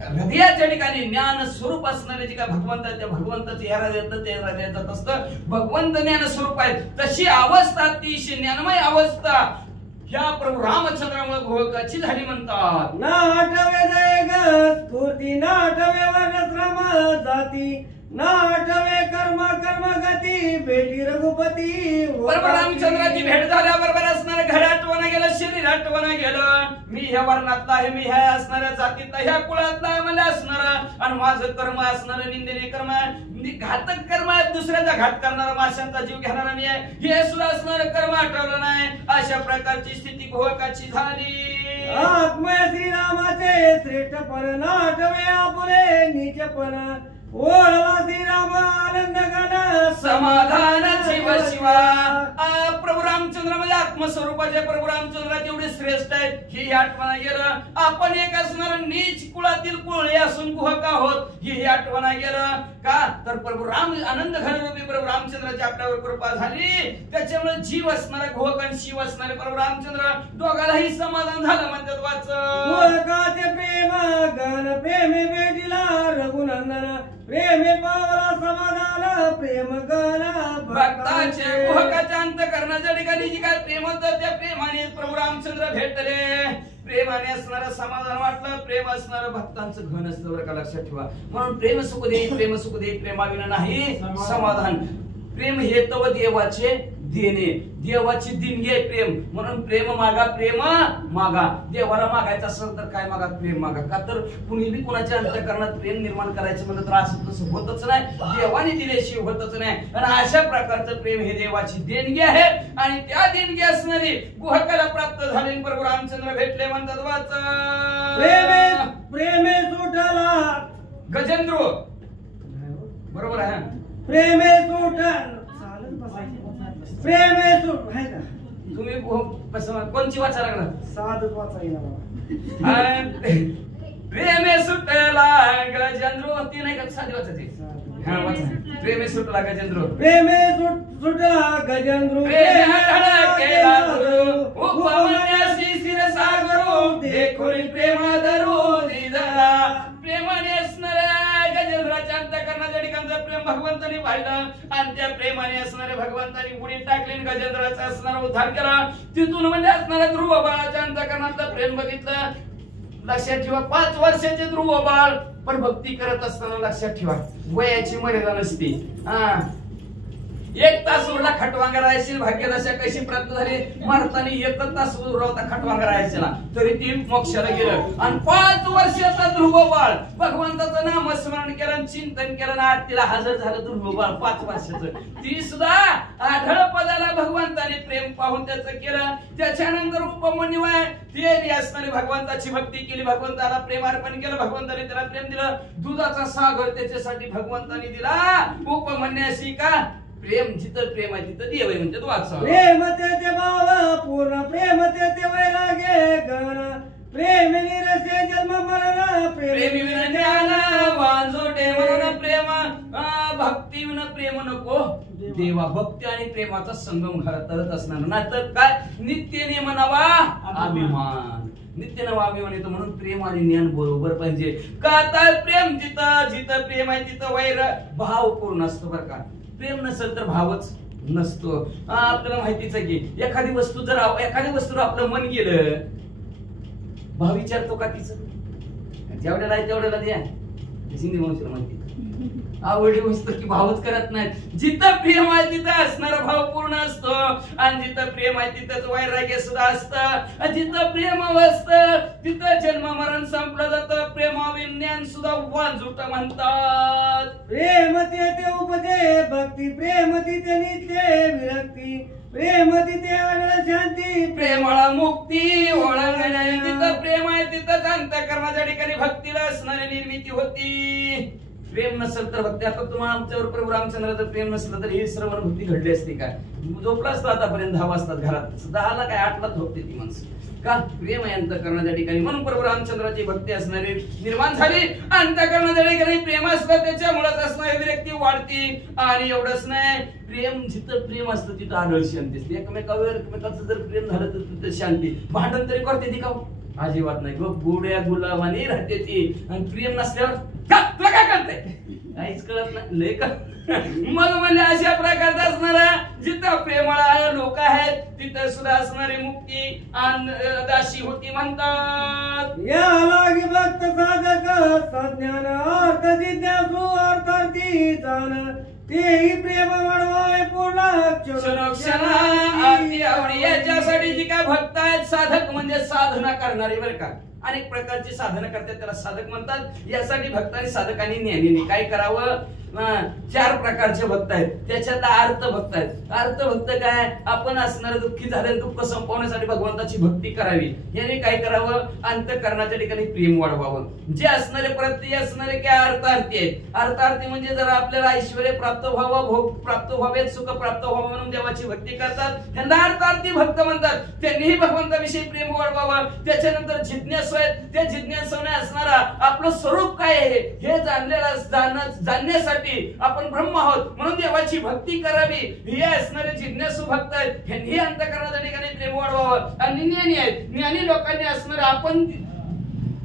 हृदयाच्या ठिकाणी ज्ञान स्वरूप असणारे जे काय भगवंत त्या भगवंताचं या हृदयात ते हृदयात असतं. भगवंत ज्ञान स्वरूप आहे. तशी अवस्था अतिशय ज्ञानमय अवस्था ह्या प्रभू रामचंद्रामुळे गुहकाची झाली म्हणतात. नाटवे जय स्फूर्ती नाटवे वर्णश्रम जाती नाटवे कर्म गती भेटी रघुपती. बरोबर रामचंद्राची भेट झाल्याबरोबर असणार घर आठवण गेलं, शरीर आठवण गेलं. मी ह्या वर्णातला आहे, मी ह्या असणाऱ्या जातीतला ह्या कुळातला आहे मला असणार. आणि माझं कर्म असणार निंदनीय कर्म घातक कर्म आहे. दुसऱ्याचा घात करणारा माशांचा जीव घेणारा मी आहे हे सुद्धा असणार कर्म आठवलं नाही. अशा प्रकारची स्थिती गुहकाची झाली. आत्मय श्रीरामाचे श्रेष्ठपण नाटवे आपुले नीचपण ओळला श्रीराम आनंद गण समाधान शिव शिवा. प्रभू रामचंद्र म्हणजे आत्मस्वरूपाचे प्रभू रामचंद्र जेवढे श्रेष्ठ आहेत ही आठवण गेलं. आपण एक असणार नीच कुळातील कुळे असून गुहक आहोत ही आठवण गेलं. का तर प्रभू राम आनंद घनरूपी प्रभू रामचंद्राची आपल्यावर कृपा झाली. त्याच्यामुळे जीव असणारा गुहक आणि शिव असणारे प्रभू रामचंद्र दोघांनाही समाधान झालं म्हणतात. वाच गुहकाचे प्रेम गण प्रेमे भेटीला रघुनंदन प्रेमे पावला समाधान प्रेम गण भक्ताचे गुहकाच्या अंतःकरणाच्या ठिकाणी जी काय प्रेम होतं त्या प्रेमाने प्रभू रामचंद्र भेटले. प्रेमाने असणारं समाधान वाटलं. प्रेम असणारं भक्तांचं घन असतं बरं का लक्षात ठेवा. म्हणून प्रेम सुख दे प्रेमाविना नाही समाधान. प्रेम हे तव देवाचे देणे देवाची देणगी आहे प्रेम. म्हणून प्रेम मागा. देवाला मागायचं असेल तर काय मागा प्रेम मागा. का तर कुणी बी कुणाच्या अंतःकरणात प्रेम निर्माण करायचं म्हणलं तर असं तसं होतच नाही. देवाने दिल्याशिवाय होतच नाही. आणि अशा प्रकारचं प्रेम हे देवाची देणगी आहे. आणि त्या देणगी असणारी गुहकाला प्राप्त झाले. प्रभू रामचंद्र भेटले म्हणतात. वाच प्रेमे सुटला गजेंद्र बरोबर आहे. प्रेमे सुटल प्रेमे सुट आहे का तुम्ही कोणची वाचा लागला साधच वाचायला प्रेमे सुटला गजेंद्र ती नाही का साधी वाचायची. हा वाचा प्रेमे सुटला गजेंद्र प्रेमे सुटला गजेंद्र प्रेमे धडकेला उपवन्यासी शिरसागरो देखोरी प्रेमा धरू दिदला. प्रेमाने असणाऱ्या गजेंद्राच्या अंतःकरणाच्या ठिकाणचं प्रेम भगवंताने पाहिलं. आणि त्या प्रेमाने असणाऱ्या भगवंतानी उडी टाकली. गजेंद्राचा असणारा उद्धार केला. तिथून म्हणजे असणाऱ्या ध्रुव बाळाच्या अंतःकरणातलं प्रेम बघितलं. लक्षात ठेवा 5 वर्षाचे ध्रुव बाळ पण भक्ती करत असताना लक्षात ठेवा वयाची मर्यादा नसते. एक तास उरला खटवांगा राहायची भाग्यदशा कशी प्राप्त झाली मारताना एकच तास उरला होता खटवांगा राहायचा तरी ती मोक्षाला गेलं. आणि 5 वर्षाचा ध्रुव बाळ भगवंताचं नामस्मरण केलं चिंतन केलं आणि तिला हजर झालं ध्रुव बाळ 5 वर्षाचं. ती सुद्धा आढळ पदाला भगवंताने प्रेम पाहून त्याचं केलं. त्याच्यानंतर उपमन्यू आहे ते असणारी भगवंताची भक्ती केली भगवंताला प्रेम अर्पण केलं भगवंताने त्याला प्रेम दिलं. दुधाचा सागर त्याच्यासाठी भगवंताने दिला. उपमन्याशी का प्रेम जिथं प्रेम आहे तिथं देव आहे म्हणजे तो वाचा प्रेम ते भाव पूर्ण प्रेम ते वैराग्य गण प्रेम निरसे जन्म मरण प्रेमी विन ज्ञान वांजोटे म्हणून प्रेम भक्ती विन प्रेम नको देवा. भक्ती आणि प्रेमाचा संगम करत असणार नाहीतर काय नित्य नेम नवा अभिमान नित्य नवा अभिमान येतो. म्हणून प्रेम आणि ज्ञान बरोबर पाहिजे का तर प्रेम जिथं प्रेम आहे तिथं वैर भाव पूर्ण असतो बरं का. प्रेम नसेल तर भावच नसतो. आपल्याला माहितीच आहे की एखादी वस्तूवर आपलं मन गेलं भाव विचारतो का तिचं जेवढ्याला आहे तेवढ्याला द्या. हिंदी माणसाला माहिती आवडी वस्तू की भावच करत नाहीत. जिथं प्रेम आहे तिथं असणारा भाव पूर्ण असतो आणि जिथं प्रेम आहे तिथंच वैराग्य सुद्धा असतं. जिथं प्रेम असतं तिथं जन्म मरण संपलं जातं. प्रेमाविज्ञान सुद्धा वांजुट म्हणतात. प्रेम ते उपजे भक्ती प्रेम तिथे नित्य विरक्ती प्रेम तिथे आढळ शांती प्रेमळा मुक्ती ओळखणे. तिथं प्रेम आहे तिथंच अंतःकरणाच्या ठिकाणी भक्तीला असणारी निर्मिती होती. प्रेम नसेल तर भक्ती. आता तुम्हाला आमच्यावर प्रभू रामचंद्राचं प्रेम नसलं तर ही श्रवण भक्ती घडली असते काय. झोपला असतो आतापर्यंत 10 वाजतात घरात 10ला काय 8ला झोपते ती माणसं का प्रेम आहे अंतःकरणाच्या ठिकाणी. म्हणून प्रभू रामचंद्राची भक्ती असणारी निर्माण झाली. अंतःकरणाच्या ठिकाणी प्रेम असतं त्याच्यामुळेच असणारी विरक्ती वाढती. आणि एवढंच नाही प्रेम जिथं प्रेम असतं तिथं आढळ शांती असते. एकमेकाचं जर प्रेम झालं तर तिथं शांती. भांडण तरी करते ती का अजिबात नाही. गोड्या गुलाबाने राहते ती. आणि प्रेम नसल्यावर तुला काय कळतंय काहीच कळत नाही लय का. मग म्हणजे अशा प्रकारचा असणारा जिथं प्रेमळा लोक आहेत तिथं सुद्धा असणारी मुक्ती दाशी होती म्हणतात. या लागी भक्त साधक सज्ञान अर्थ जिज्ञासू अर्थार्थी जाण तेही प्रेम वाढवावे पूर्ण आवडी. याच्यासाठी जी काय भक्त आहेत साधक म्हणजे साधना करणारे बरं का. अनेक प्रकारची साधना करतात त्याला साधक म्हणतात. यासाठी भक्त आणि साधकांनी ज्ञानीने काय करावं 4 प्रकारचे भक्त आहेत. त्याच्यात अर्थ भक्त आहेत. अर्थ भक्त काय आपण असणारे दुःखी झाले दुःख संपवण्यासाठी भगवंताची भक्ती करावी. याने काय करावं अंतःकरणाच्या ठिकाणी प्रेम वाढवावं. जे असणारे प्रत्यय असणारे काय अर्थार्थी आहेत. अर्थार्थी म्हणजे जर आपल्याला ऐश्वर्य प्राप्त व्हावं भोग प्राप्त व्हावेत सुख प्राप्त व्हावं म्हणून देवाची भक्ती करतात त्यांना अर्थार्थी भक्त म्हणतात. त्यांनीही भगवंताविषयी प्रेम वाढवावं. त्याच्यानंतर जिज्ञासू आहेत. त्या जिज्ञासूने असणारा आपलं स्वरूप काय आहे हे जाणण्यासाठी आपण ब्रह्म आहोत म्हणून देवाची भक्ती करावी. हे असणारे जिज्ञासू भक्त आहेत. ह्यांनी अंतःकरणाच्या ठिकाणी प्रेम वाढवावं. आणि ज्ञानी आहेत. ज्ञानी लोकांनी असणारे आपण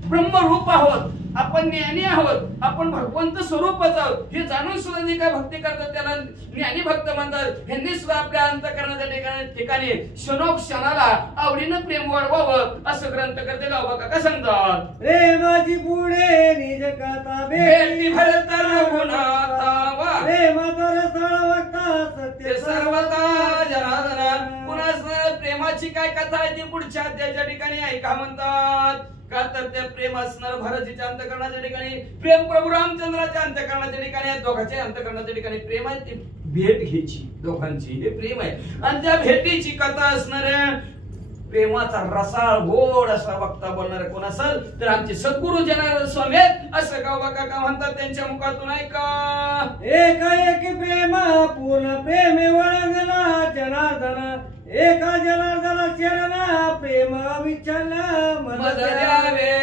ब्रह्मरूप आहोत आपण ज्ञानी आहोत आपण भगवंत स्वरूपच आहोत हे जाणून सुद्धा जे काय भक्ती करतात त्याला ज्ञानी भक्त म्हणतात. ह्यांनी सुद्धा आपल्या अंतःकरणाच्या ठिकाणी क्षणोक्षणाला आवडीनं प्रेम वाढवावं असं ग्रंथकर्ते गावबा काका सांगतात. प्रेमाची पुढे निज कथा भेटी भरत रघुनाथा प्रेमाचा रसाळ वक्ता सत्य सर्वता जनार्दन. पुन्हा प्रेमाची काय कथा आहे ती पुढच्या अध्यायाच्या ठिकाणी ऐका म्हणतात. का तर ते प्रेम असणार भरतीच्या अंतःकरणाच्या ठिकाणी प्रेम प्रभू रामचंद्राच्या अंतःकरणाच्या ठिकाणी दोघांच्या अंतःकरणाच्या ठिकाणी प्रेम आहे. ती भेट घ्यायची दोघांची हे प्रेम आहे. आणि त्या भेटीची कथा असणार प्रेमाचा रसाळ गोड असा वक्ता बोलणारे कोण असेल तर आमचे सद्गुरु जनार्दन स्वामी आहेत असं गावबा काका म्हणतात. त्यांच्या मुखातून ऐका. एकाएकी प्रेम पूर्ण प्रेमे वळंगला जनार्दन एका जनार्दना शरणा प्रेम विठ्ठल मद द्यावे.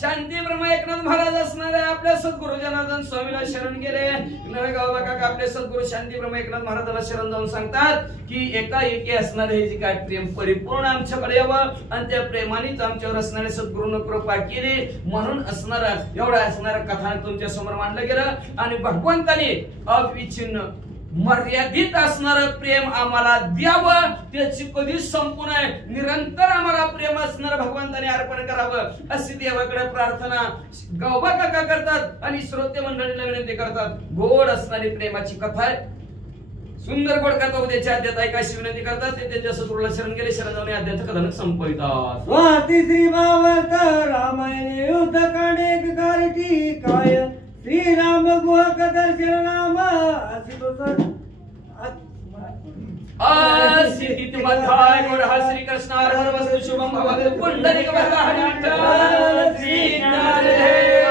शांती ब्रह्म एकनाथ महाराज असणारे आपल्या सद्गुरु जनार्दन स्वामीला शरण गेले. नवे गावबा काका आपले सद्गुरु शांती ब्रह्म एकनाथ महाराजाला शरण जाऊन सांगतात की एकाएकी असणारे हे जे काय प्रेम परिपूर्ण आमच्याकडे यावं आणि त्या प्रेमानेच आमच्यावर असणारे सद्गुरूंनी कृपा केली म्हणून असणारा एवढा असणारा कथा तुमच्या समोर मांडलं गेलं. आणि भगवंताने अविच्छिन्न मर्यादित असणार प्रेम आम्हाला द्यावं, त्याची कधीच संपू नये, निरंतर आम्हाला प्रेम असणार भगवंताने अर्पण करावं अशी देवाकडे प्रार्थना गावबा काका करतात आणि श्रोते मंडळीला विनंती करतात. गोड असणारी प्रेमाची कथा आहे, सुंदर गोड कथा उद्याच्या अध्यात ऐकायची विनंती करतात. ते त्यांच्या सद्गुरूला शरण गेले, शरण जाऊन अध्याचं कथानक संपवितात. स्वाती श्री भावार्थ रामायण युद्ध कांडेक कारटी काय श्रीराम गुहक दर्शन नाम सिद्धित मथाय गोड श्री कृष्ण वस्तु शुभम भवतु पुंडलिक वरदान श्री ज्ञानदेव